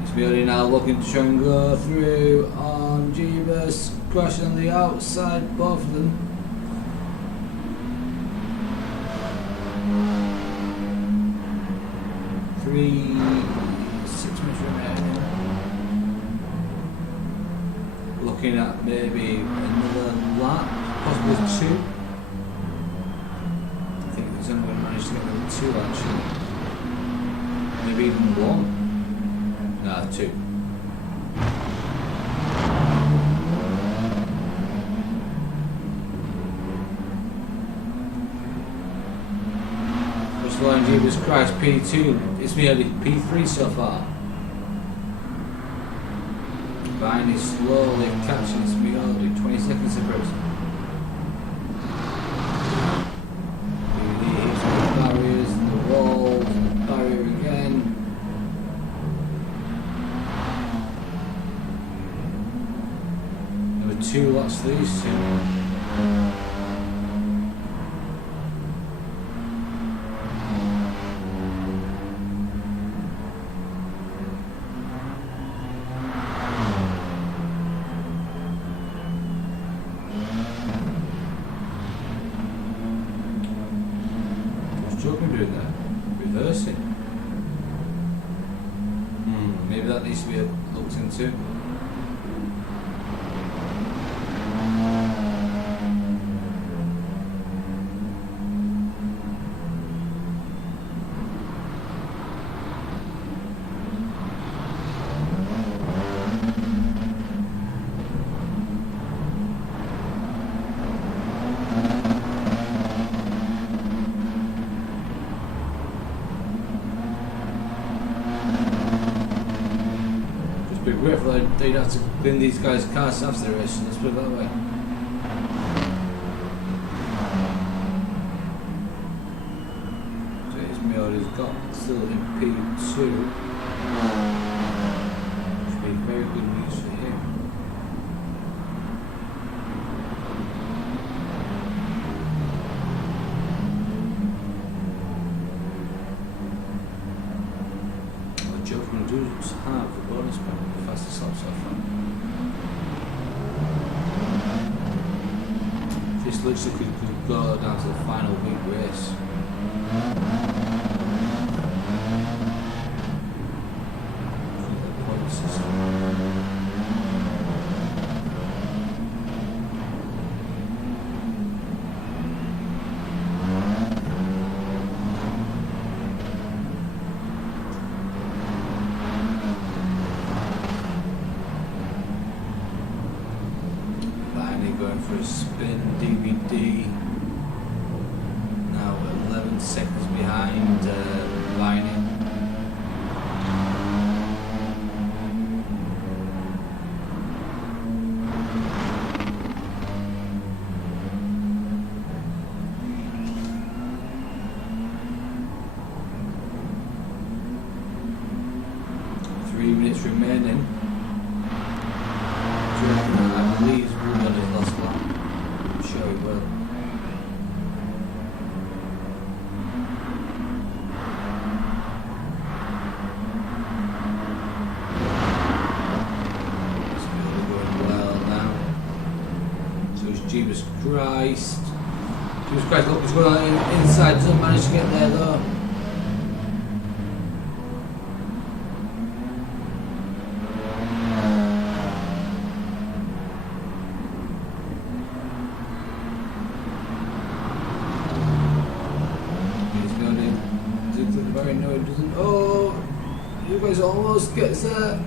It's Beardy now looking to try and go through on Jeebus, crashing on the outside, both of them. Six minutes remaining. Looking at maybe another lap, possibly two. I think he's only going to manage to get another two actually. Maybe even one. Nah, two. First line, Jesus Christ, P2. It's nearly P3 so far. Viney slowly catching Smioli, 20 seconds separate. DVD hits the barriers, the wall, the barrier again. Number 2 lots for these two. Doing that, reversing. Maybe that needs to be looked into. Be grateful they'd have to clean these guys' cars after the race, let's put it that way. So it's Miodi's got still in P2. Should be very good news for him. Joe can do have the bonus point. Fastest lap so far. This literally could go down to the final week race. Point system. Going for a spin, DVD. Now 11 seconds behind Viney. Three minutes remaining. I believe he's ruled on his last lap. I'm sure he will. It's really going well now. So it's Jesus Christ. Jesus Christ, look, he's going on the inside, doesn't manage to get there though. No, it doesn't. Oh, you guys almost gets there.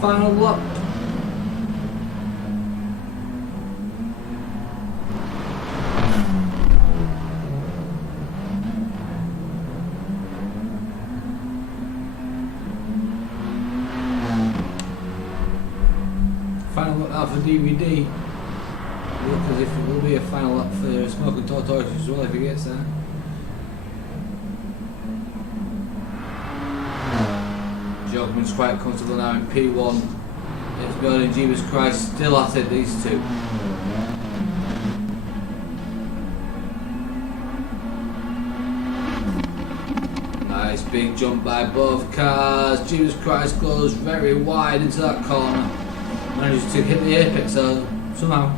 Final lap. for DVD. Look as if it will be a final lap for Smoking Tortoise as well if he gets there. Jogman's quite comfortable now in P1. It's going in Jesus Christ, still at it, these two. Nice big jump by both cars. Jesus Christ goes very wide into that corner. Manages to hit the apex somehow.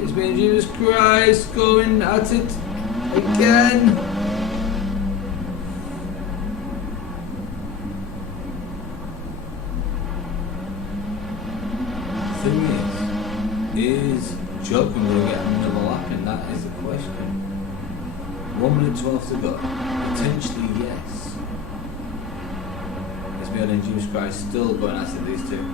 It's been Jesus Christ going at it again. The thing is Joker going to get another lap in? That is the question. 1 minute 12 to go. Potentially yes. It's been in Jesus Christ still going at it, these two.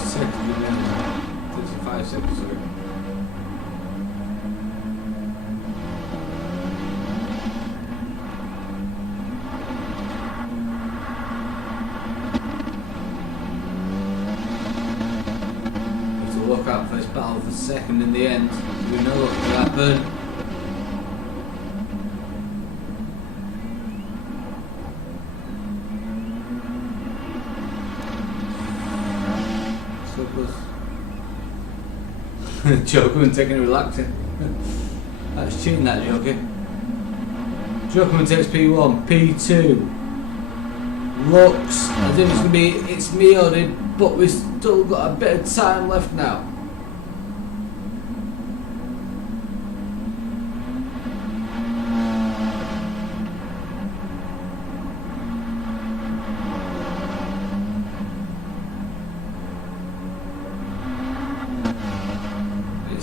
Seconds, 35 seconds, sorry. Have to look out for this battle for second in the end. We know what will happen. Joker taking it relaxing. That's cheating, that Joker. Joker takes P1, P2. Looks as if it's gonna be me ordered, but we've still got a bit of time left now.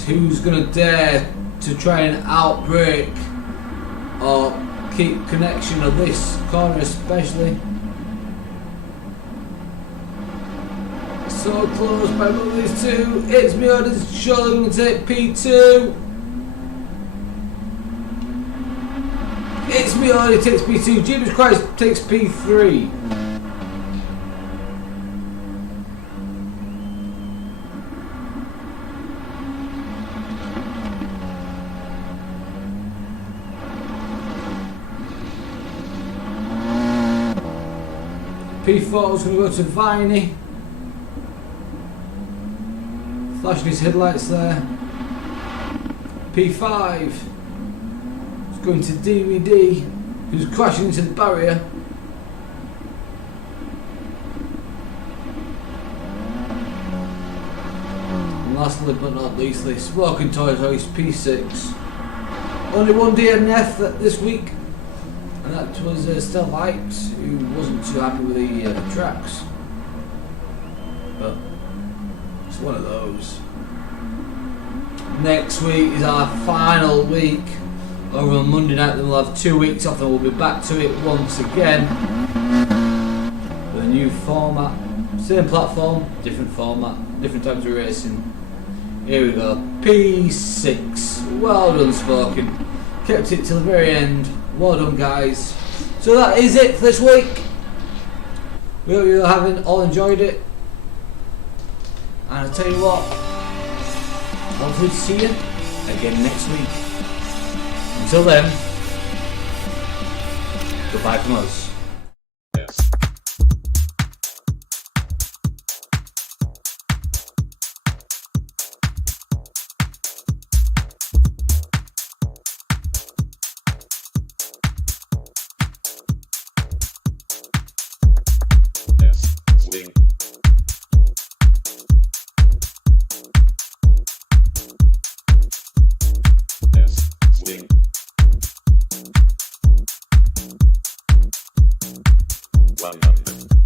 Who's going to dare to try and outbrake or keep connection of this corner especially. So close by both of these two. It's Mioda's surely going to take P2. It's Mioda takes P2. Jesus Christ takes P3. P4 is going to go to Viney. Flashing his headlights there. P5 is going to DVD, who's crashing into the barrier. And lastly but not leastly, Smoking Tortoise P6. Only one DNF this week. And that was Stell Bikes, who wasn't too happy with the tracks. But it's one of those. Next week is our final week. Over on Monday night, then we'll have 2 weeks off and we'll be back to it once again. With a new format. Same platform, different format, different types of racing. Here we go. P6. Well done, Spoken. Kept it till the very end. Well done, guys. So that is it for this week. We hope you all enjoyed it. And I'll tell you what, hopefully to see you again next week. Until then, goodbye from us. Swing. 100.